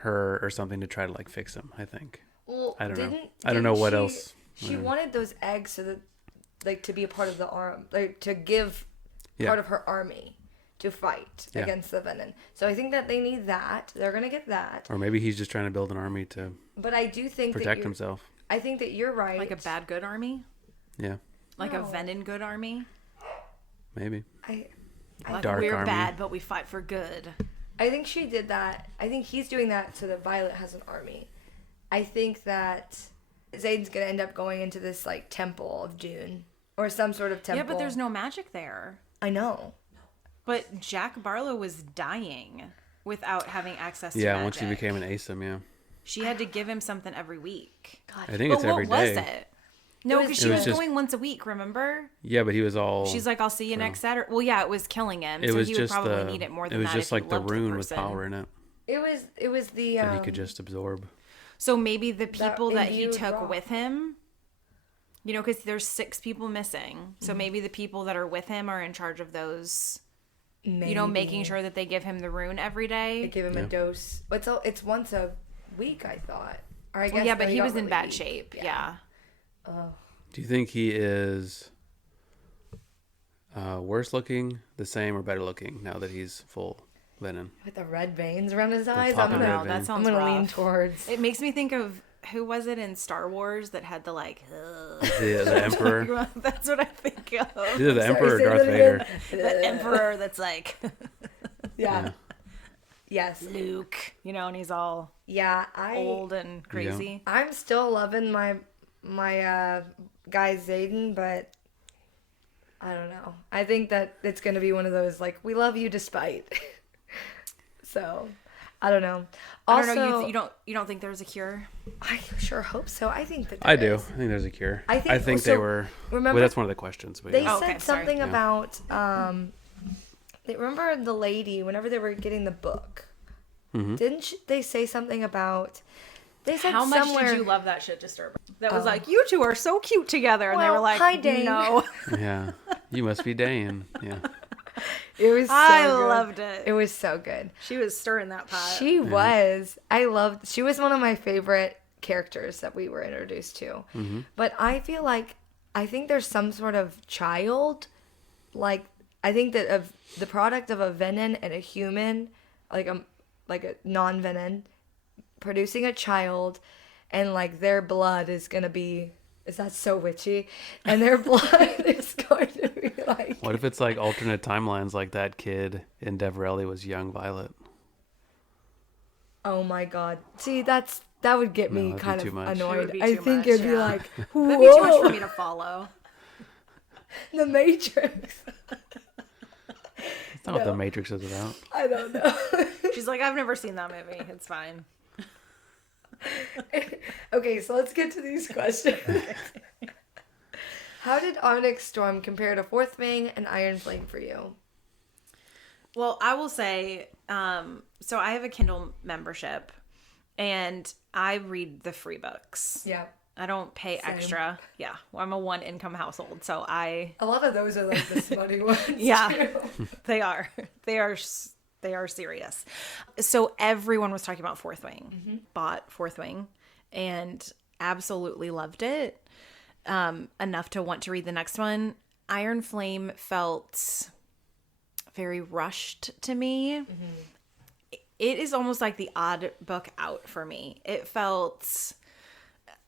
her or something to try to like fix him. I think. Well, I don't know. didn't- I don't know what she- else. She wanted those eggs so that, like, to be a part of the arm, like, to give Yeah. part of her army to fight Yeah. against the Venom. So I think that they need that. They're gonna get that. Or maybe he's just trying to build an army to But I do think protect that himself. I think that you're right. Like a bad good army? Yeah, Like No. a Venom good army? maybe. Like Dark we're army. bad, but we fight for good. I think she did that. I think he's doing that so that Violet has an army. I think that Xaden's gonna end up going into this like temple of Dune or some sort of temple. Yeah, but there's no magic there. I know. But Jack Barlow was dying without having access to Yeah, magic. once he became an ASIM, yeah. She had to give him something every week. I think it's But every what day. was it? No, because she It was was just- going once a week, remember? Yeah, but he was all. She's like, I'll see you next Saturday. Well, yeah, it was killing him. It So was he would just probably the. need it more It than was that just if he like the loved rune with person. power in it It was the that he could just absorb. So maybe the people that he imbued took rock. with him, you know, because there's 6 people missing. So maybe the people that are with him are in charge of those, you know, making sure that they give him the rune every They day. give him a dose. It's once a week, I thought. Or I guess Well, yeah, but no, he don't was in really bad eat. shape. Yeah. Do you think he is worse looking, the same, or better looking now that he's full venom? With the red veins around his eyes, I'm popping gonna, red No, that veins. I'm sounds gonna rough. lean towards. It makes me think of, who was it in Star Wars that had the like, The Emperor. that's what I think of. Either the Emperor or say Darth that Vader. again. The emperor that's like, Yeah. Yes. Luke, you know, and he's all Yeah. old and crazy. I'm still loving my guy Zayden, but I don't know. I think that it's gonna be one of those like we love you despite. So I don't know. I Also, don't know. You don't think there's a cure? I sure hope so. I think that I there do. is. I think there's a cure. I think- they so, were. remember- well, that's one of the questions. But They yeah. Oh, okay, said sorry. something Yeah. about remember the lady whenever they were getting the book. Mm-hmm. Didn't they say something about? They said How much somewhere. did you love that shit Disturber? That was like, you two are so cute together. And they were Well, like, hi, Dane. no. Yeah. You must be Dane. Yeah. It was. So I good. loved it. It was so good. She was stirring that pot. She was. I loved. She was one of my favorite characters that we were introduced to. Mm-hmm. But I feel like I think there's some sort of child, like I think that of the product of a venom and a human, like a non-venom, producing a child, and like their blood is gonna be. Is that so witchy? And their blood is going to be like. What if it's like alternate timelines, like that kid in Devrelli was young Violet? Oh my god! See, that would get me that'd be kind too of much. It annoyed. would be I too think much, it'd be yeah. like, That'd be too much for whoa, me to follow. the Matrix. That's not what the Matrix is about. I don't know. She's like, I've never seen that movie. It's fine. Okay, so let's get to these questions. How did Onyx Storm compare to Fourth Wing and Iron Flame for you? Well, I will say, so I have a Kindle membership and I read the free books. Yeah. I don't pay extra. Yeah. Well, I'm a 1-income household. So A lot of those are like the smutty ones. Yeah. too. They are. They are serious. So everyone was talking about Fourth Wing. Bought Fourth Wing and absolutely loved it. Enough to want to read the next one. Iron Flame felt very rushed to me. It is almost like the odd book out for me. It felt,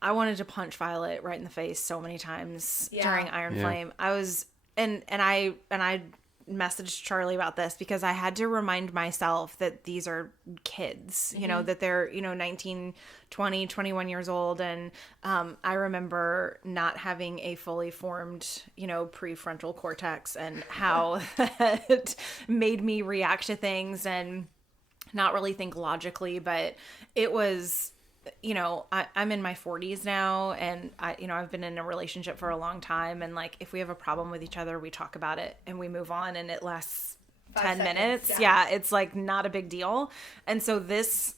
I wanted to punch Violet right in the face so many times during Iron Yeah. Flame. I was, and I messaged Charlie about this because I had to remind myself that these are kids, you know, that they're, 19, 20, 21 years old. And I remember not having a fully formed, prefrontal cortex and how that made me react to things and not really think logically, but it was, I'm in my 40s now and I've been in a relationship for a long time. And like, if we have a problem with each other, we talk about it and we move on and it lasts 10 seconds, minutes. yeah. Yeah. It's like not a big deal. And so this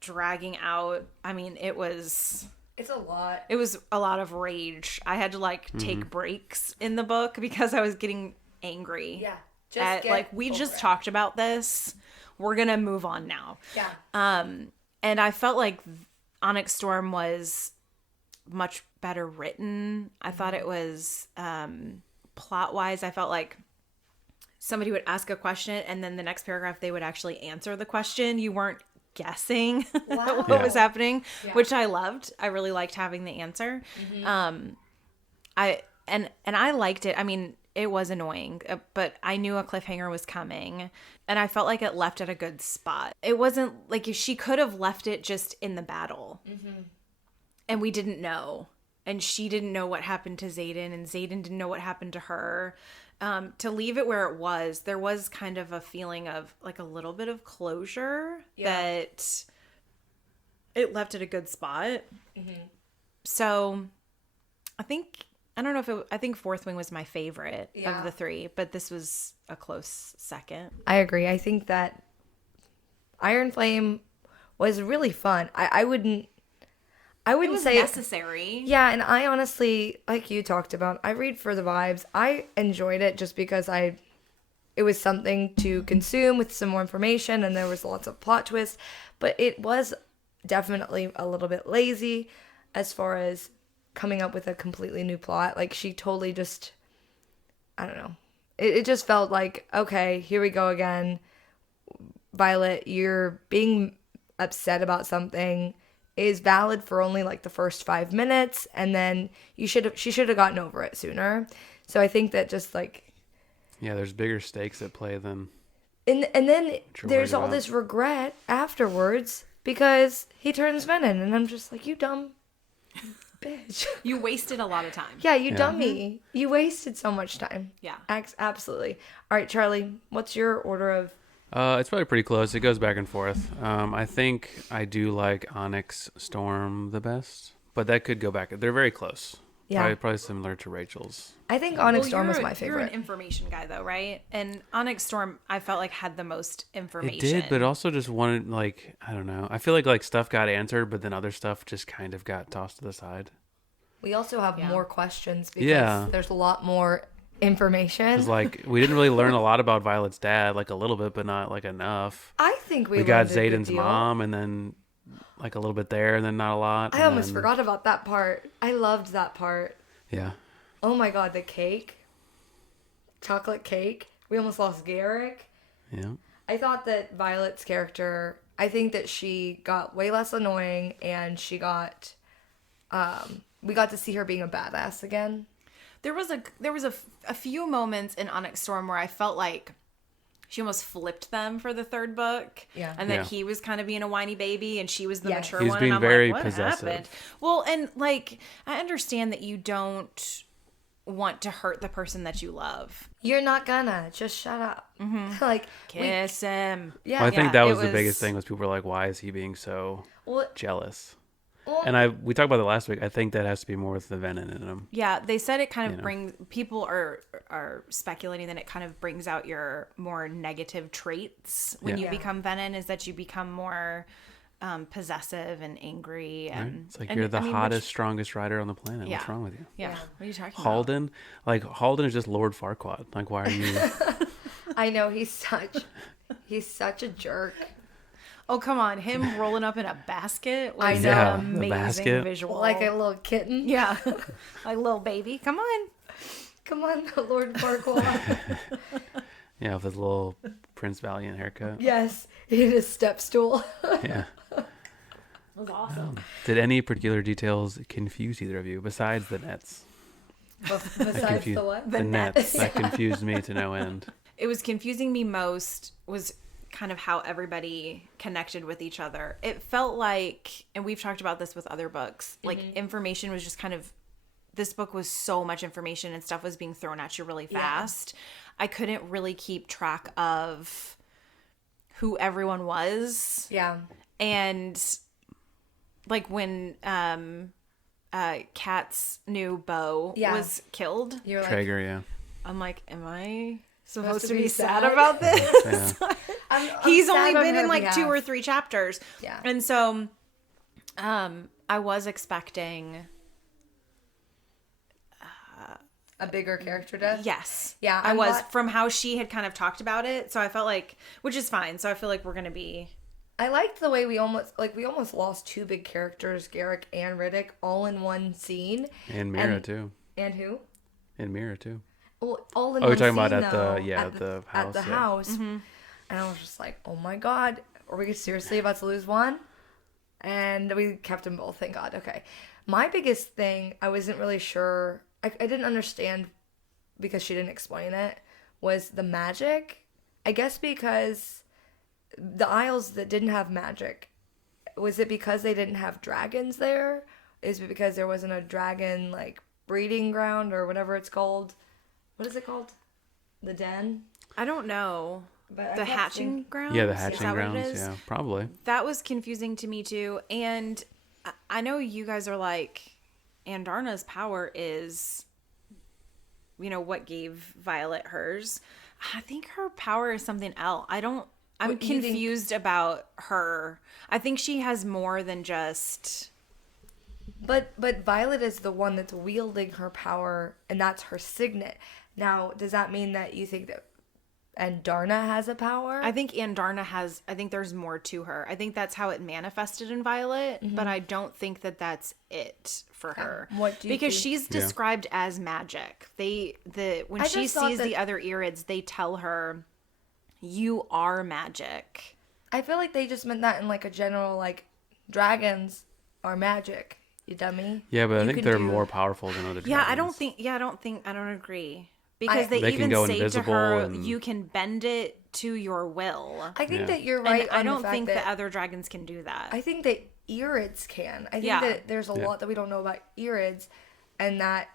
dragging out, I mean, it was It's a lot. a lot of rage. I had to like take breaks in the book because I was getting angry. Yeah. We just talked about this. We're going to move on now. Yeah. And I felt like Onyx Storm was much better written. I thought it was plot wise. I felt like somebody would ask a question and then the next paragraph they would actually answer the question. You weren't guessing what was happening, which I loved. I really liked having the answer. I liked it. I mean, it was annoying, but I knew a cliffhanger was coming and I felt like it left at a good spot. It wasn't like she could have left it just in the battle and we didn't know. And she didn't know what happened to Xaden and Xaden didn't know what happened to her. To leave it where it was, there was kind of a feeling of like a little bit of closure that it left at a good spot. So I don't know if I think Fourth Wing was my favorite of the three, but this was a close second. I agree. I think that Iron Flame was really fun. I wouldn't It was say necessary. Yeah, and I honestly, like you talked about, I read for the vibes. I enjoyed it just because it was something to consume with some more information, and there was lots of plot twists, but it was definitely a little bit lazy as far as coming up with a completely new plot. Like, she totally just, I don't know. It just felt like, okay, here we go again. Violet, you're being upset about something is valid for only like the first 5 minutes, and then she should have gotten over it sooner. So I think that just like, Yeah, there's bigger stakes at play than. and then you're there's worried all about. this regret afterwards because he turns venom, and I'm just like, you dumb bitch. You wasted a lot of time. Yeah, you dummy. You wasted so much time. Yeah. Absolutely. All right, Charlie, what's your order of? It's probably pretty close. It goes back and forth. I think I do like Onyx Storm the best, but that could go back. They're very close. Yeah. Probably similar to Rachel's. I think Onyx Storm you're was my You're favorite. an information guy, though, right? And Onyx Storm, I felt like had the most information. It did, but also just wanted, like, I don't know. I feel like stuff got answered, but then other stuff just kind of got tossed to the side. We also have more questions because Yeah. there's a lot more information. Because, like, we didn't really learn a lot about Violet's dad, like a little bit, but not like enough. I think We got learned a good Zayden's deal. mom, and then like a little bit there, and then not a lot. I and almost then- forgot about that part. I loved that part. Yeah. Oh my god, the cake. Chocolate cake. We almost lost Garrick. Yeah. I thought that Violet's character, I think that she got way less annoying, and she got we got to see her being a badass again. There was a few moments in Onyx Storm where I felt like she almost flipped them for the third book. Yeah. And that Yeah. he was kind of being a whiny baby and she was the Yes. mature He was one. being and I'm very like, what possessive. happened? Well, and like, I understand that you don't want to hurt the person that you love. You're not gonna. Just shut up. Like, Kiss him. yeah. Well, I think Yeah, that it was the was- biggest thing was people were like, why is he being so Well, jealous? well, And we talked about that last week. I think that has to be more with the venom in him. Yeah, they said it kind of know. brings people are speculating that it kind of brings out your more negative traits when Yeah. you become venom, is that you become more possessive and angry Right? and It's like and, you're the I mean, hottest, strongest rider on the planet. Yeah. What's wrong with you? yeah. What are you talking about? Halden? Like, Halden is just Lord Farquaad. Like, why are you... I know he's such a jerk. Oh, come on. Him rolling up in a basket was I know. Yeah, an a amazing basket. visual. Like a little kitten. yeah. Like a little baby. Come on. Come on, Lord Farquaad. Yeah, with his little Prince Valiant haircut. Yes, in a step stool. Yeah. It was awesome. Did any particular details confuse either of you besides the nets? Besides confused- the what? The nets. That confused me to no end. It was confusing me most was kind of how everybody connected with each other. It felt like, and we've talked about this with other books, like information was just kind of, this book was so much information and stuff was being thrown at you really fast. I couldn't really keep track of who everyone was. Yeah. And like when Kat's new beau Yeah. was killed, You're like, Traeger, yeah. I'm like, am I Supposed supposed to to be be sad sad? about this? Yeah. I'm He's sad only on been her in like behalf. 2 or 3 chapters. Yeah. And so I was expecting a bigger character death. yes. Yeah, I I'm was glad- from how she had kind of talked about it. So I felt like, which is fine. So I feel like we're going to be I liked the way we almost lost 2 big characters, Garrick and Riddick, all in one scene. And Mira, And- too. And who? And Mira, too. Well, all in Oh, one you're talking scene, about at the- though, yeah, at the At house, the yeah. house. And I was just like, oh my god, are we seriously about to lose one? And we kept them both, thank god. Okay. My biggest thing, I wasn't really sure, I didn't understand because she didn't explain it, was the magic. I guess because the Isles that didn't have magic, was it because they didn't have dragons there? Is it because there wasn't a dragon, like, breeding ground or whatever it's called? What is it called? The den? I don't know. But The hatching grounds? Yeah, the Is hatching that what it grounds. is? Yeah, probably. That was confusing to me too. And I know you guys are like, Andarna's power is, what gave Violet hers. I think her power is something else. I'm What do you think- confused about her. I think she has more than just... But Violet is the one that's wielding her power, and that's her signet. Now, does that mean that you think that Andarna has a power? I think I think there's more to her. I think that's how it manifested in Violet, but I don't think that that's it for her. What do you because think? she's described as magic. When she just thought sees that- the other Irids, they tell her, "You are magic." I feel like they just meant that in like a general, like, dragons are magic, you dummy. Yeah, but I You think can they're do- more powerful than other dragons. Yeah, I don't agree. Because they They can even go say to invisible her, and- "You can bend it to your will." I think Yeah. that you're right. And I on the don't fact think that that other dragons can do that. I think that Irids can. I think Yeah. that there's a Yeah. lot that we don't know about Irids, and I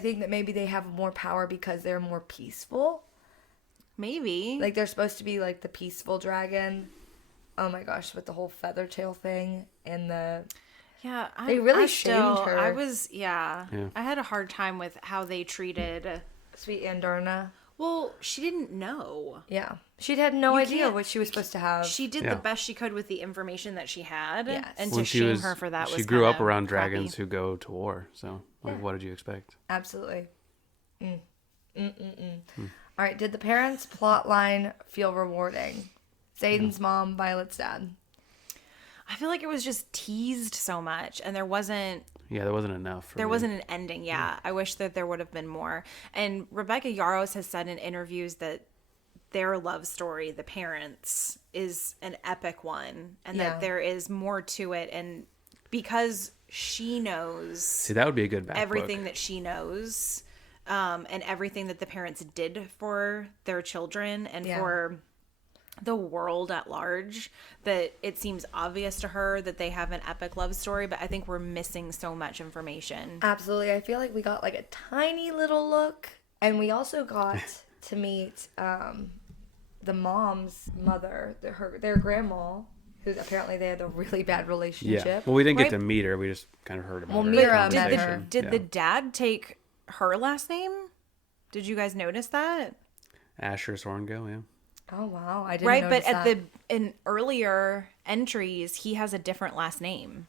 think that maybe they have more power because they're more peaceful. Maybe. Like they're supposed to be like the peaceful dragon. Oh my gosh, with the whole feather tail thing and the Yeah, They really I shamed her. I was, yeah. Yeah. I had a hard time with how they treated. sweet Andarna. Well, she didn't know. Yeah, she'd had no You idea can't- what she was supposed to have. She did Yeah. the best she could with the information that she had, Yes. and When to she shame was, her for that was she grew up kinda around crappy. dragons who go to war. So, like, what did you expect? Absolutely. All right. Did the parents' plot line feel rewarding? Zayden's mom, Violet's dad. I feel like it was just teased so much, and there wasn't Yeah, there wasn't enough. For There me. wasn't an ending. Yeah. I wish that there would have been more. And Rebecca Yarros has said in interviews that their love story, the parents, is an epic one and Yeah. that there is more to it. And because she knows See, that would be a good back everything book. that she knows, and everything that the parents did for their children and Yeah. for the world at large, that it seems obvious to her that they have an epic love story, but I think we're missing so much information. Absolutely. I feel like we got like a tiny little look, and we also got to meet the mom's mother, their grandma, who apparently they had a really bad Yeah. relationship. Well, we didn't Right. get to meet her. We just kind of heard about Well, her. Mira Did met the, her. did the Yeah. dad take her last name? Did you guys notice that? Asher Sorngo, yeah. Oh wow, I didn't Right, but notice at that. in earlier entries, he has a different last name.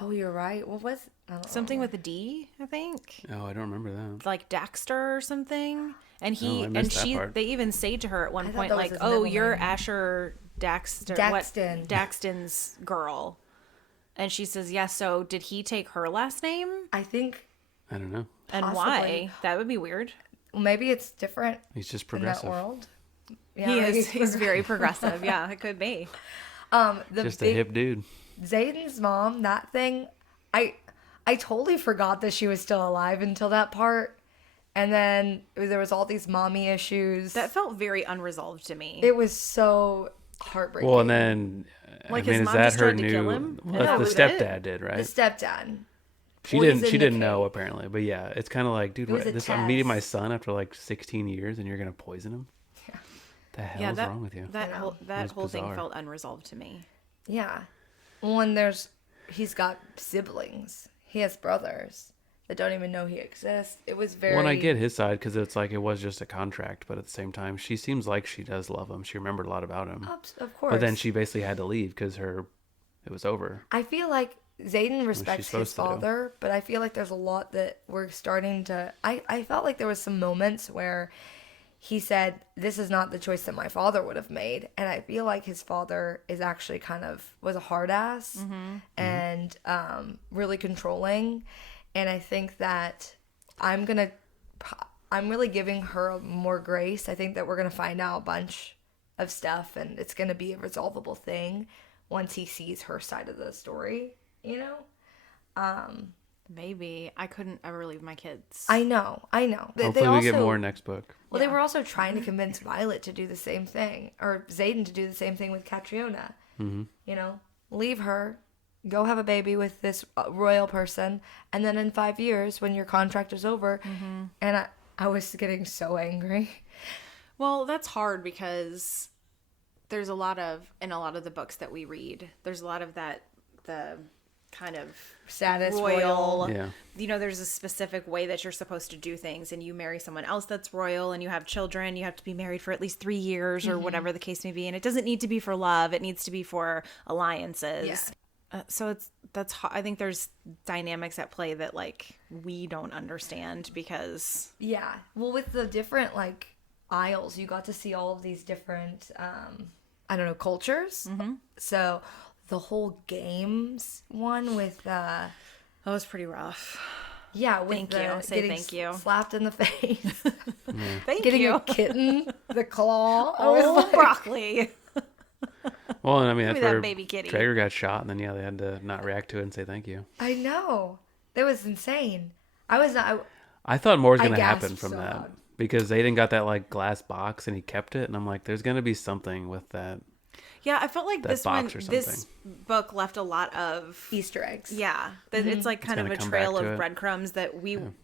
Oh, you're right. What was I don't Something with a D, I think. Oh, I don't remember that. Like Daxter or something. And Oh, I and missed that she part. they even say to her at one thought point that was like, his "Oh, middle you're name. Asher Daxter. Daxton. What? Daxton's girl." And she says, "Yeah, so did he take her last name? I think I don't know. And Possibly. why? That would be weird." maybe it's different He's just in that progressive. world. Yeah, He maybe is. it's He's very progressive. Yeah, it could be. the Just a big hip dude. Zayden's mom, that thing, I totally forgot that she was still alive until that part. And then there was all these mommy issues. That felt very unresolved to me. It was so heartbreaking. Well, and then, Like, I mean, his is mom that just her tried to new? kill him? Well, And that the was stepdad it? did, the right? stepdad. She poison didn't. She the didn't kid. know apparently, but yeah, it's kind of like, dude, It was a this I'm meeting my test. son after like 16 years, and you're gonna poison him? Yeah. The hell's Yeah, wrong with you? That I know. whole It was whole thing bizarre. felt unresolved to me. Yeah. Well, and he's got siblings. He has brothers that don't even know he exists. It was very. Well, and I get his side because it's like it was just a contract, but at the same time, she seems like she does love him. She remembered a lot about him, Of course. but then she basically had to leave because it was over. I feel like Zayden respects his supposed to do. father, but I feel like there's a lot that we're starting to. I felt like there was some moments where he said, "This is not the choice that my father would have made," and I feel like his father is actually was a hard ass and really controlling, and I think that I'm really giving her more grace. I think that we're gonna find out a bunch of stuff, and it's gonna be a resolvable thing once he sees her side of the story, you know? Maybe I couldn't ever leave my kids. I know. Hopefully, we get more next book. Well, they were also trying to convince Violet to do the same thing, or Zayden to do the same thing with Catriona. Mm-hmm. You know, leave her, go have a baby with this royal person, and then in 5 years, when your contract is over, and I was getting so angry. Well, that's hard because there's a lot of, in a lot of the books that we read, there's a lot of that, the kind of Status royal, Yeah. you know, there's a specific way that you're supposed to do things, and you marry someone else that's royal and you have children, you have to be married for at least 3 years or whatever the case may be. And it doesn't need to be for love. It needs to be for alliances. Yeah. So I think there's dynamics at play that like we don't understand because Yeah. Well, with the different like aisles, you got to see all of these different, I don't know, cultures. So the whole games one with, that was pretty rough. yeah, with Thank you. Say getting thank you. slapped in the face, Thank getting you. a kitten, the claw. I was Oh, like, broccoli. Well, and I mean, Give that's me that where baby kitty. Traeger got shot, and then yeah, they had to not react to it and say thank you. I know. That was insane. I was not. I thought more was I going to happen gasped from so that loud. because Zayden got that like glass box and he kept it, and I'm like, there's going to be something with that. Yeah, I felt like That this one, box or this book left a lot of Easter eggs. yeah. That it's like kind of gonna a come trail back to of it. breadcrumbs that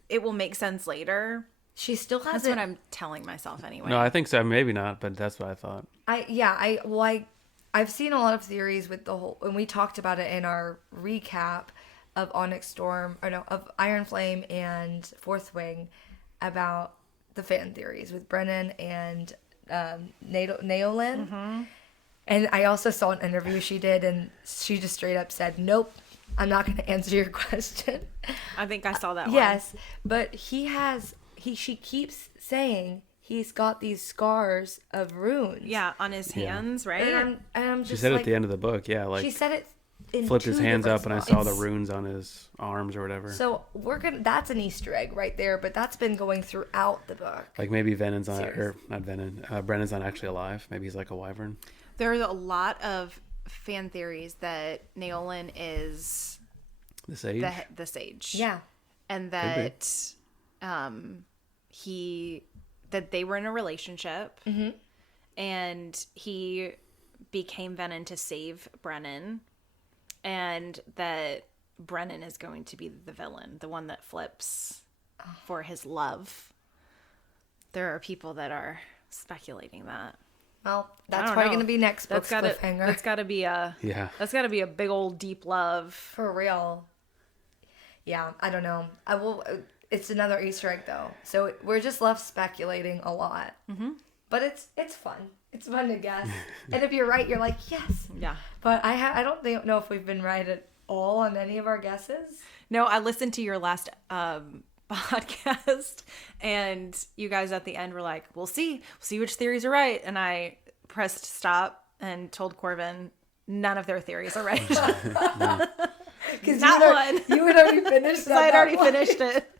it will make sense later. She still That's hasn't. what I'm telling myself anyway. No, I think so. Maybe not, but that's what I thought. I've seen a lot of theories with the whole, and we talked about it in our recap of Onyx Storm, or no, of Iron Flame and Fourth Wing, about the fan theories with Brennan and Naolin. And I also saw an interview she did, and she just straight up said, "Nope, I'm not going to answer your question." I think I saw that one. Yes, but she keeps saying he's got these scars of runes. Yeah, on his hands, right? And I'm She just said like, at the end of the book, yeah, like she said it in flipped his two hands different up and I spots. saw the runes on his arms or whatever. So that's an Easter egg right there, but that's been going throughout the book. Like maybe Venon's on, Serious. or not Venon, Brennan's not actually alive. Maybe he's like a wyvern. There's a lot of fan theories that Naolin is The sage. the sage. Yeah. And that that they were in a relationship and he became Venom to save Brennan, and that Brennan is going to be the villain, the one that flips for his love. There are people that are speculating that. Well, I that's don't probably know. going to be next book's cliffhanger. That's gotta be a Yeah. That's gotta be a big old deep love. For real. Yeah, I don't know. I will. It's another Easter egg though, so we're just left speculating a lot. But it's fun. It's fun to guess. And if you're right, you're like yes. Yeah. But I don't know if we've been right at all on any of our guesses. No, I listened to your last podcast, and you guys at the end were like, we'll see which theories are right. And I pressed stop and told Corbin none of their theories are right. Because Not one. You had already finished that. I had already one. finished it.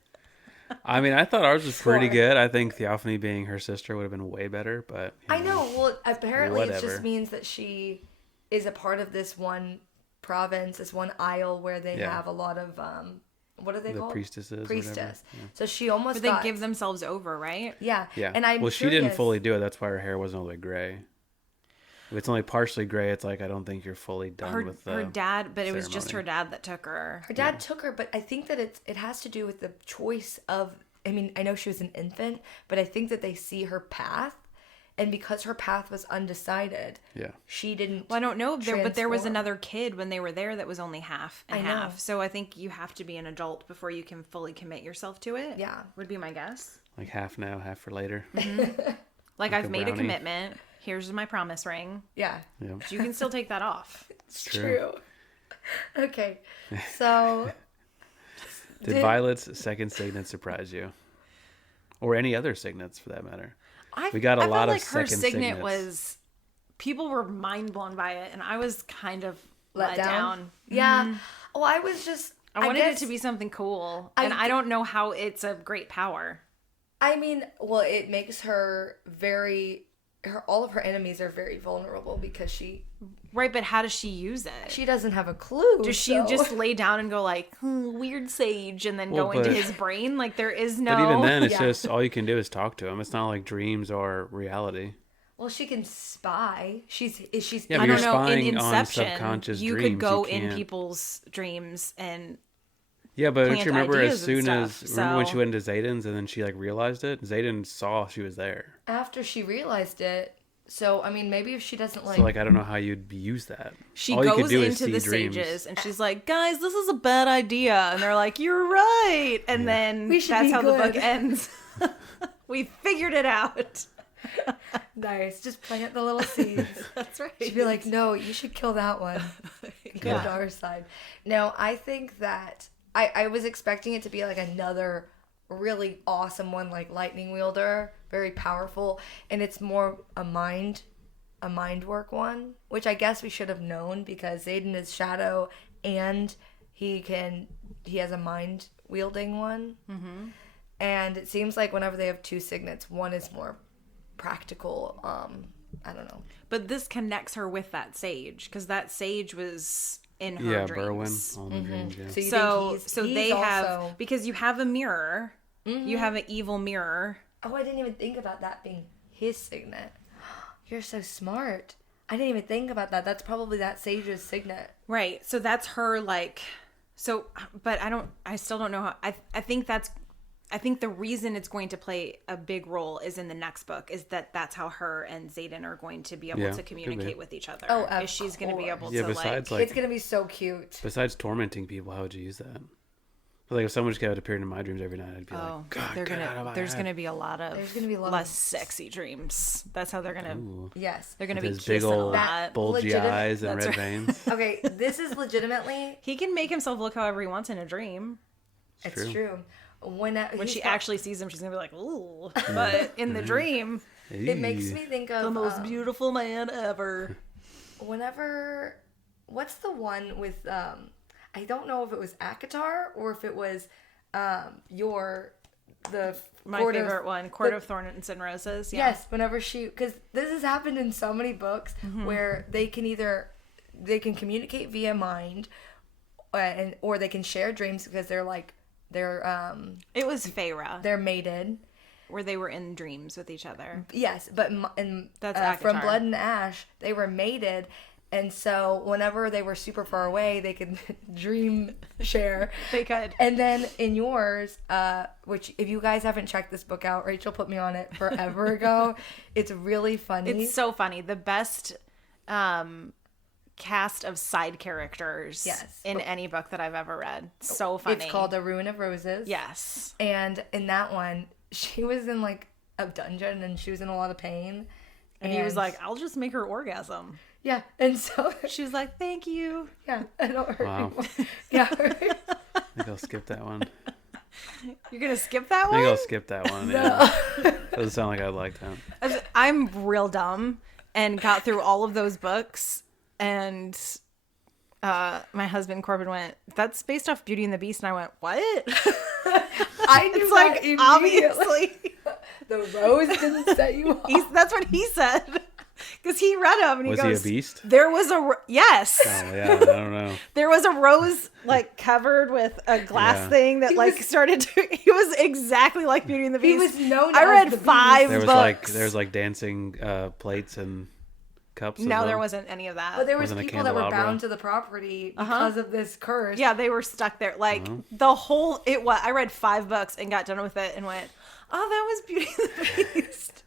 I mean, I thought ours was pretty Sure. good. I think Theophany being her sister would have been way better, but you I know. Well, apparently it Whatever. just means that she is a part of this one province, this one isle where they Yeah. have a lot of what are they the called? priestesses. or whatever. Priestess. So she almost But they got, give themselves over, right? yeah. Yeah. And I'm well, she didn't curious- fully do it. That's why her hair wasn't all the way gray. If it's only partially gray, it's like I don't think you're fully done with the Her dad, but it was just ceremony. her dad that took her. Her dad took her, but I think that it has to do with the choice of. I mean, I know she was an infant, but I think that they see her path, and because her path was undecided, Yeah. she didn't. Well, I don't know, but there was transform. another kid when they were there that was only half and I know. half. So I think you have to be an adult before you can fully commit yourself to it. Yeah. Would be my guess. Like half now, half for later. Like a I've made a brownie. commitment. Here's my promise ring. Yeah, Yeah. You can still take that off. it's True. true. Okay, so Did Violet's second signet surprise you? Or any other signets for that matter? We got a I lot felt of like her second signet signets. was. People were mind blown by it, and I was kind of let down. Yeah. Well, I was just. I wanted guess, it to be something cool, I and I d- don't know how it's a great power. I mean, well, it makes her very. All of her enemies are very vulnerable because she Right, but how does she use it? doesn't have a clue. Does she so- just lay down and go like, weird sage, and then Well, go into but- his brain? Like there is no. But even then, it's Yeah. just all you can do is talk to him. It's not like dreams or reality. Well, she can spy. She's. Yeah, but I you're don't know. In spying on Inception, subconscious you dreams. could go You in can't- people's dreams and Yeah, but don't plant you remember as ideas and soon as stuff, remember when she so- went into Zayden's and then she like realized it? Zayden saw she was there. After she realized it, So, I mean, maybe if she doesn't like... So, like, I don't know how you'd use that. She All you could goes do is into the see dreams. sages and she's like, guys, this is a bad idea. And they're like, you're right. And then We should that's be how the good. book ends. We figured it out. Nice. Just plant the little seeds. That's right. She'd be like, no, you should kill that one. Go Yeah. to our side. No, I think that... I was expecting it to be like another really awesome one, like lightning wielder, very powerful, and it's more a mind work one, which I guess we should have known because Xaden is shadow and he has a mind wielding one. Mm-hmm. And it seems like whenever they have two signets, one is more practical. I don't know. But this connects her with that sage because that sage was in her dreams. Berwyn, all the dreams, yeah. So you So think he's they also... have, because you have a mirror, you have an evil mirror. Oh, I didn't even think about that being his signet. You're so smart. I didn't even think about that. That's probably that sage's signet. Right. So that's her, like, so, but I still don't know how, I think the reason it's going to play a big role is in the next book is that's how her and Xaden are going to be able Yeah, to could be. communicate with each other. Oh, of is she's going to be able Yeah, to, besides, like, like, It's going to be so cute. besides tormenting people, how would you use that? But, like, if someone just kept appearing in my dreams every night, I'd be oh, like, God, they're get out of gonna, my there's head. going to be a lot of There's gonna be a lot of- less sexy dreams. That's how they're going to, Ooh. Yes. they're going to With be his big kissing a old lot. bulgy legitimate- eyes and That's red right. veins. Okay, this is legitimately... He can make himself look however he wants in a dream. It's true. When She actually sees him, she's going to be like, ooh. But in the dream, It makes me think of... the most beautiful man ever. Whenever... What's the one with... I don't know if it was Akatar or if it was My Court favorite of, one, Court of Thorns and Roses. Yeah. Yes, whenever she... Because this has happened in so many books where they can communicate via mind or they can share dreams because It was Feyre, they're mated. where they were in dreams with each other. Yes, but That's from Akatar. Blood and Ash, they were mated, and so whenever they were super far away, they could dream share. They could. And then in yours, which if you guys haven't checked this book out, Rachel put me on it forever ago. It's really funny. It's so funny. The best cast of side characters Yes. in any book that I've ever read. So funny. It's called A Ruin of Roses. Yes. And in that one, she was in like a dungeon and she was in a lot of pain. And he was like, I'll just make her orgasm. yeah. And so, She was like, thank you. yeah, I don't hurt Wow. people. Yeah. Right? I think I'll skip that one. You're going to skip that I one? think I'll skip that one. Yeah. Doesn't sound like I'd like that. I'm real dumb and got through all of those books. And my husband Corbin went, that's based off Beauty and the Beast. And I went, what? I knew It's that like, immediately. obviously. The rose didn't set you off. That's what he said. Because he read them and he Was goes, he a beast? there was a, yes. Oh, yeah, I don't know. There was a rose like covered with a glass Yeah. thing that like started to, he was exactly like Beauty and the He Beast. was known I as read the Beast. 5 There was books. like dancing plates and cups. as No, well. there wasn't any of that. But there was Wasn't a people that were candelabra. bound to the property because of this curse. Yeah, they were stuck there. Like the whole I read 5 books and got done with it and went, oh, that was Beauty and the Beast.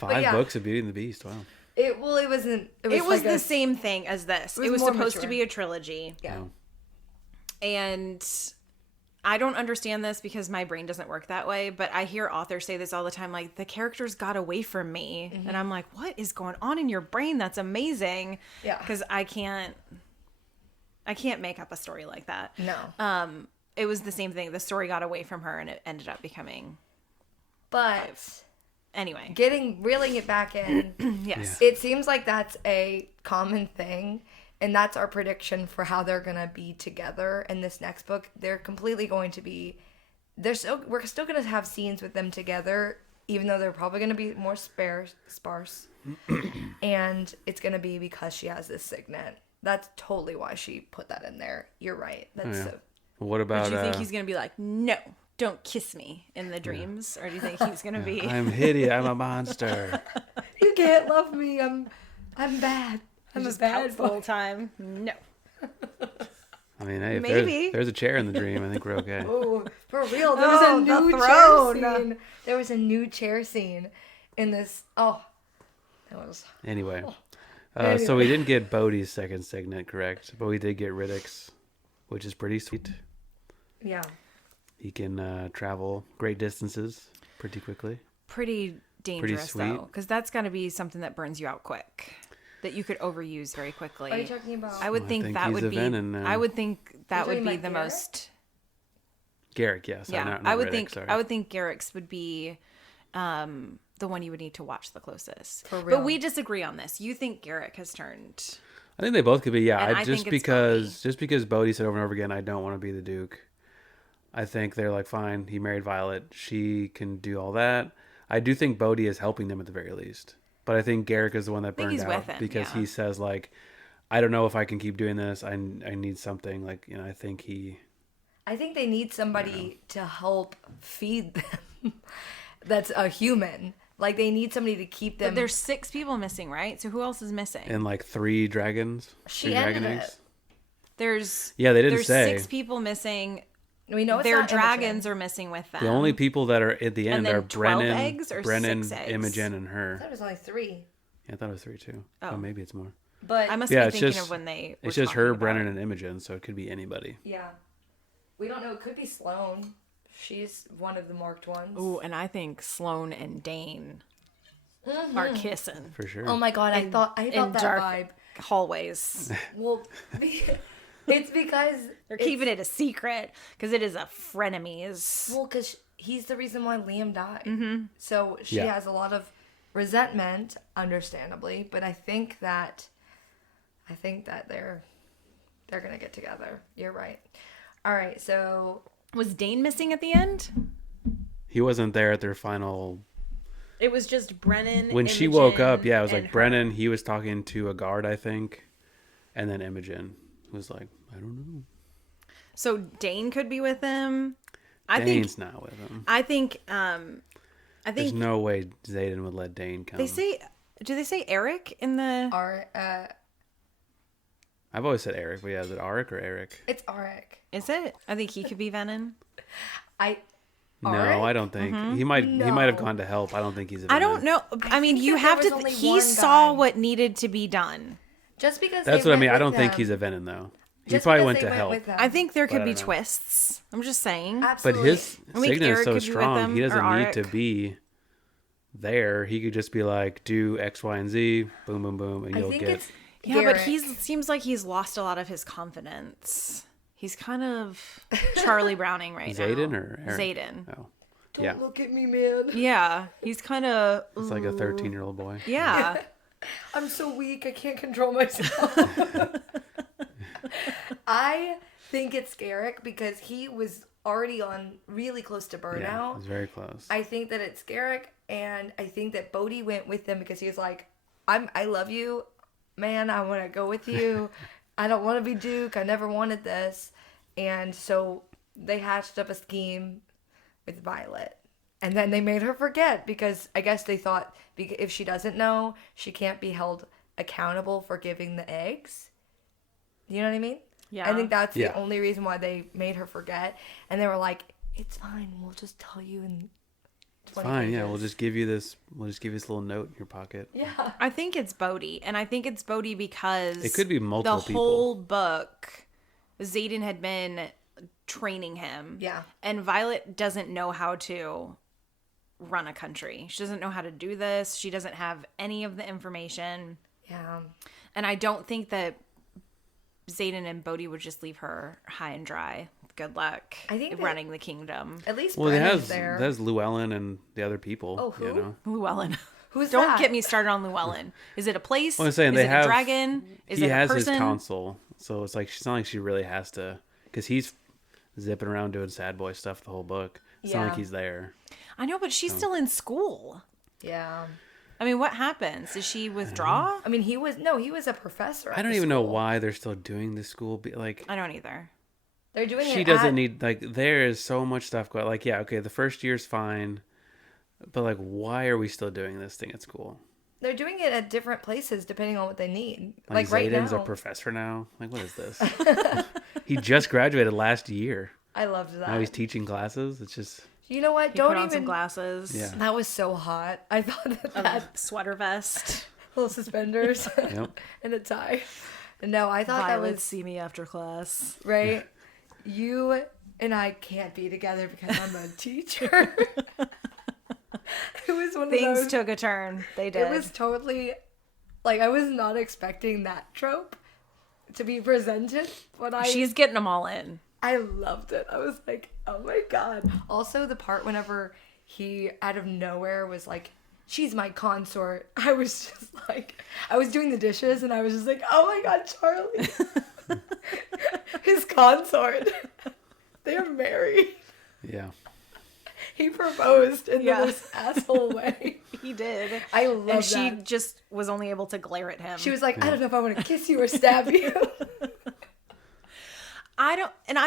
5 yeah. books of Beauty and the Beast. Wow. It wasn't. It was, It was like the a- same thing as this. was It was more supposed to mature. be a trilogy. Yeah. Wow. And I don't understand this because my brain doesn't work that way, but I hear authors say this all the time, like, the characters got away from me. Mm-hmm. And I'm like, what is going on in your brain? That's amazing. Yeah. Because I can't make up a story like that. No. It was the same thing. The story got away from her and it ended up becoming, But anyway. reeling it back in, Yes. it seems like that's a common thing. And that's our prediction for how they're going to be together in this next book. They're completely going to be... we're still going to have scenes with them together, even though they're probably going to be more sparse. And it's going to be because she has this signet. That's totally why she put that in there. You're right. That's yeah. so... What about? Do you think he's going to be like, no, don't kiss me in the dreams? Or do you think he's going to be... I'm hideous. I'm a monster. You can't love me. I'm bad. I'm just a bad pouts the whole boy. time? No. I mean, hey, if Maybe. there's a chair in the dream, I think we're okay. Oh, for real. There was Oh, a the new throne. chair scene. There was a new chair scene in this. Oh, That was Anyway, Anyway. so we didn't get Bodhi's second signet correct, but we did get Riddick's, which is pretty sweet. yeah. He can travel great distances pretty quickly. Pretty dangerous sweet. though, because that's got to be something that burns you out quick, that you could overuse very quickly. Are you talking about? I would I think think that he's would a be. venom now. I would think that You're would talking be the about Garrick? most. Garrick, yes. Yeah, not I would Riddick, think. sorry. I would think Garrick's would be the one you would need to watch the closest. For real. But we disagree on this. You think Garrick has turned. I think they both could be. Yeah, And I just think it's because Bodhi said over and over again, I don't want to be the Duke. I think they're like, fine. He married Violet. She can do all that. I do think Bodhi is helping them at the very least. But I think Garrick is the one that think burned he's out with him, because yeah. he says like, I don't know if I can keep doing this. I need something like I think he. I think they need somebody to help feed them. That's a human. Like they need somebody to keep them. But there's 6 people missing, right? So who else is missing? And like 3 dragons. She 3 ended dragon it. eggs. There's Yeah, they didn't there's say. 6 people missing. we know it's Their not dragons Imogen. are missing with them. The only people that are at the And end then are 12 Brennan, eggs or Brennan, 6 eggs? Imogen, and I her. thought it was only 3. Yeah, I thought it was 3 too. Oh. Oh, maybe it's more. But I must Yeah, be it's thinking just- of when they. It's were just her, talking about Brennan, it. and Imogen, so it could be anybody. yeah, we don't know. It could be Sloane. She's one of the marked ones. Ooh, and I think Sloane and Dane are kissing For sure. Oh my god! I thought in that dark vibe. hallways. Well, it's because They're keeping it a secret because it is a frenemies. Well, because he's the reason why Liam died. So she Yeah. has a lot of resentment, understandably. But I think that they're gonna get together. You're right. All right. So Was Dane missing at the end? He wasn't there at their final. It was just Brennan. When she woke up, Imogen, yeah, it was and like her. Brennan. He was talking to a guard, I think, and then Imogen was like, I don't know. So Dane could be with him. Dane's not with him. I think. There's think no way Zayden would let Dane come. they say. Do they say Eric in the? our I've always said Eric, but yeah, is it Arik or Eric? it's Arik. Is it? I think he could be Venom. No, Arik? I don't think he might. He might have No. gone to help. I don't think he's. A I don't villain. know. I mean, think you that have there to. was only He one saw guy. what needed to be done. Just because That's they what I mean. went I don't with think him- he's a Venom though. He just probably because went they to help. with him. I think there But I could be don't know. twists. I'm just saying. Absolutely. But his I think signet is Eric so could be with strong. them, He or doesn't need to Arik. be there. He could just be like, do X, Y, and Z. Boom, boom, boom, and I you'll think get. it's Yeah, but Garrick. he seems like he's lost a lot of his confidence. He's kind of Charlie Browning right now. Zayden or Eric? Zayden. Oh, Don't yeah. look at me, man. Yeah, he's kind of. It's like a 13-year-old boy. Yeah. I'm so weak. I can't control myself. I think it's Garrick because he was already on really close to Yeah, burnout. it's very close. I think that it's Garrick, and I think that Bodhi went with them because he was like, I love you, man. I want to go with you. I don't want to be Duke. I never wanted this. And so they hatched up a scheme with Violet. And then they made her forget because I guess they thought if she doesn't know, she can't be held accountable for giving the eggs. You know what I mean? Yeah. I think that's Yeah. the only reason why they made her forget. And they were like, it's fine. We'll just tell you in 20 Fine, yeah. pages." We'll just give you this. We'll just give you this little note in your pocket. Yeah. I think it's Bodhi, and I think it's Bodhi because It could be multiple the people. whole book, Zayden had been training him. Yeah. And Violet doesn't know how to run a country. She doesn't know how to do this. She doesn't have any of the information. Yeah. And I don't think that Zayden and Bodhi would just leave her high and dry. Good luck I think that- running the kingdom. At least Well, Brennan's there. there's Llewellyn and the other people. Oh, who? You know? Llewellyn. Who's Don't that? get me started on Llewellyn. Is it a place? Well, I'm saying Is they it have a dragon? Is he it a has person? his counsel, so it's like it's not like she really has to, because he's zipping around doing sad boy stuff the whole book. It's not Yeah. like he's there. I know, but she's still in school. Yeah. I mean, what happens? Does she withdraw? I mean, he was a professor. At I don't the even know school. why they're still doing this school. Like I don't either. They're doing it. she doesn't at- need like there is so much stuff going. Like yeah, okay, the first year's fine, but like why are we still doing this thing at school? They're doing it at different places depending on what they need. Like right Zayden's now. a professor now. Like what is this? He just graduated last year. I loved that. Now he's teaching classes. It's just You know what? He Don't put on even. some glasses. Yeah. That was so hot. I thought that. A sweater vest. little suspenders, Yep. and a tie. No, I thought Violet, that was see me after class. right. You and I can't be together because I'm a teacher. It was one of Things those. took a turn. They did. It was totally like I was not expecting that trope to be presented, but She's getting them all in. I loved it. I was like, oh my god. Also, the part whenever he out of nowhere was like, she's my consort. I was just like, I was doing the dishes and I was just like, oh my god, Charlie. His consort. They're married. Yeah. He proposed in Yeah. the most asshole way. He did. I love And that. she just was only able to glare at him. She was like, I don't know if I want to kiss you or stab you. I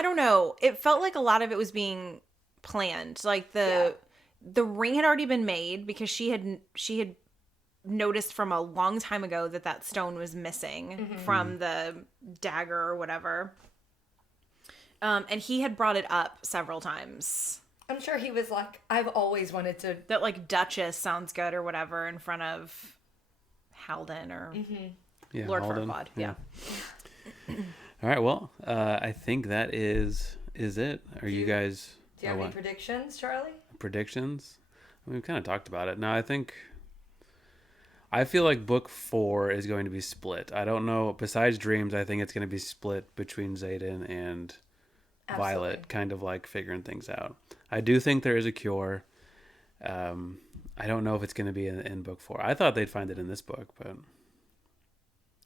don't know. It felt like a lot of it was being planned. Like the ring had already been made because she had noticed from a long time ago that stone was missing from the dagger or whatever. And he had brought it up several times. I'm sure he was like, I've always wanted to. That like Duchess sounds good or whatever in front of Halden or Yeah. Lord Alden. Farquaad. Yeah. All right. Well, I think that is it. Are you guys? Do you have or any what? predictions, Charlie? Predictions? We've kind of talked about it. No, I feel like book 4 is going to be split. I don't know. Besides Dreams, I think it's going to be split between Xaden and Violet, kind of like figuring things out. I do think there is a cure. I don't know if it's going to be in book 4. I thought they'd find it in this book, but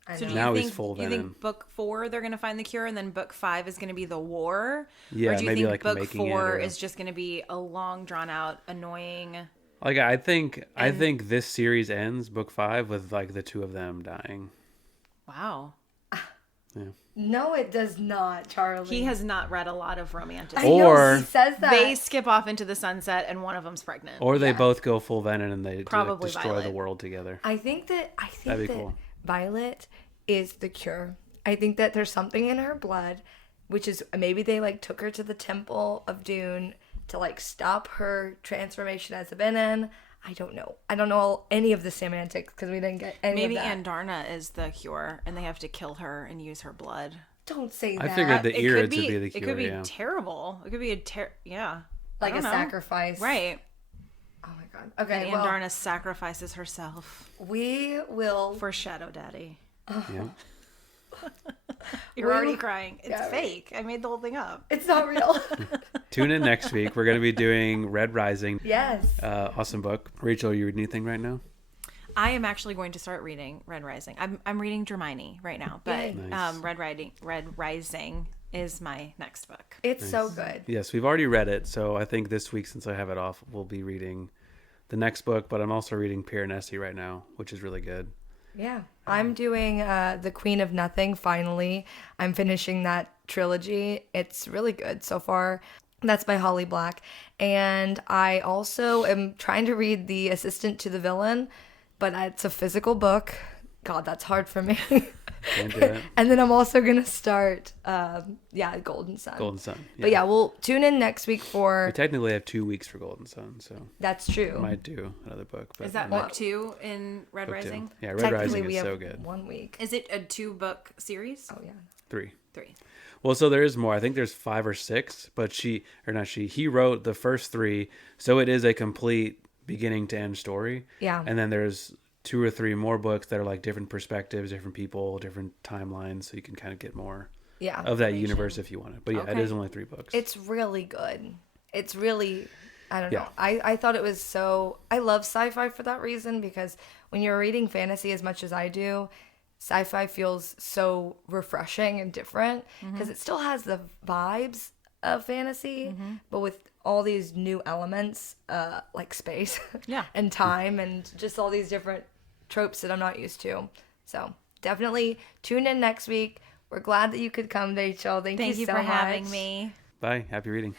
I So know. do Now you he's think, full you venom. think book 4 they're going to find the cure and then book 5 is going to be the war? Yeah, or do you maybe think like book making it 4 or- is just going to be a long drawn out annoying? like I think this series ends book 5 with like the two of them dying. Wow. No, it does not, Charlie. He has not read a lot of romantic. I know, Or- he says that. They skip off into the sunset and one of them's pregnant. Or they Yeah. both go full venom and they Probably destroy the Violet. world together. I think That'd that be cool. Violet is the cure. I think that there's something in her blood, which is maybe they like took her to the Temple of Dune to like stop her transformation as a venom. I don't know. I don't know any of the semantics because we didn't get any Maybe of that. Andarna is the cure and they have to kill her and use her blood. Don't say I that. figured the It Irids could would be the It cure. could be Yeah. terrible. It could be yeah. like I a don't know. sacrifice. Right. Oh my god. Okay. And Well, Andarna sacrifices herself we will. for Shadow Daddy. Yeah. You're already crying. It's yeah, fake. I made the whole thing up. It's not real. Tune in next week. We're going to be doing Red Rising. Yes. Awesome book. Rachel, you read anything right now? I am actually going to start reading Red Rising. I'm reading Hermione right now, but Yay. Nice. Red Rising is my next book. It's so good. Yes, we've already read it. So I think this week, since I have it off, we'll be reading the next book. But I'm also reading Piranesi right now, which is really good. Yeah. I'm doing The Queen of Nothing, finally. I'm finishing that trilogy. It's really good so far. That's by Holly Black. And I also am trying to read The Assistant to the Villain, but it's a physical book. God, that's hard for me. Can't do it. And then I'm also going to start, Golden Sun. Golden Sun. But yeah, we'll tune in next week We for... technically have 2 weeks for Golden Sun, so That's true. I might do another book. But Is that yeah, book 2 in Red book 2. Rising? Yeah, Red Technically, Rising we is have so good. 1 week. Is it a 2-book series? Oh, yeah. 3. 3. Well, so there is more. I think there's 5 or 6, but he wrote the first 3, so it is a complete beginning to end story. Yeah. And then there's 2 or 3 more books that are like different perspectives, different people, different timelines, so you can kind of get more Yeah. of that universe if you want it. But yeah, it Okay. is only 3 books. It's really good. It's really, I don't know. Yeah. I thought it was so, I love sci-fi for that reason because when you're reading fantasy as much as I do, sci-fi feels so refreshing and different because it still has the vibes of fantasy, but with all these new elements, like space Yeah. and time and just all these different tropes that I'm not used to. So definitely tune in next week. We're glad that you could come, Rachel. Thank Thank you you so for much. having me. Bye. Happy reading.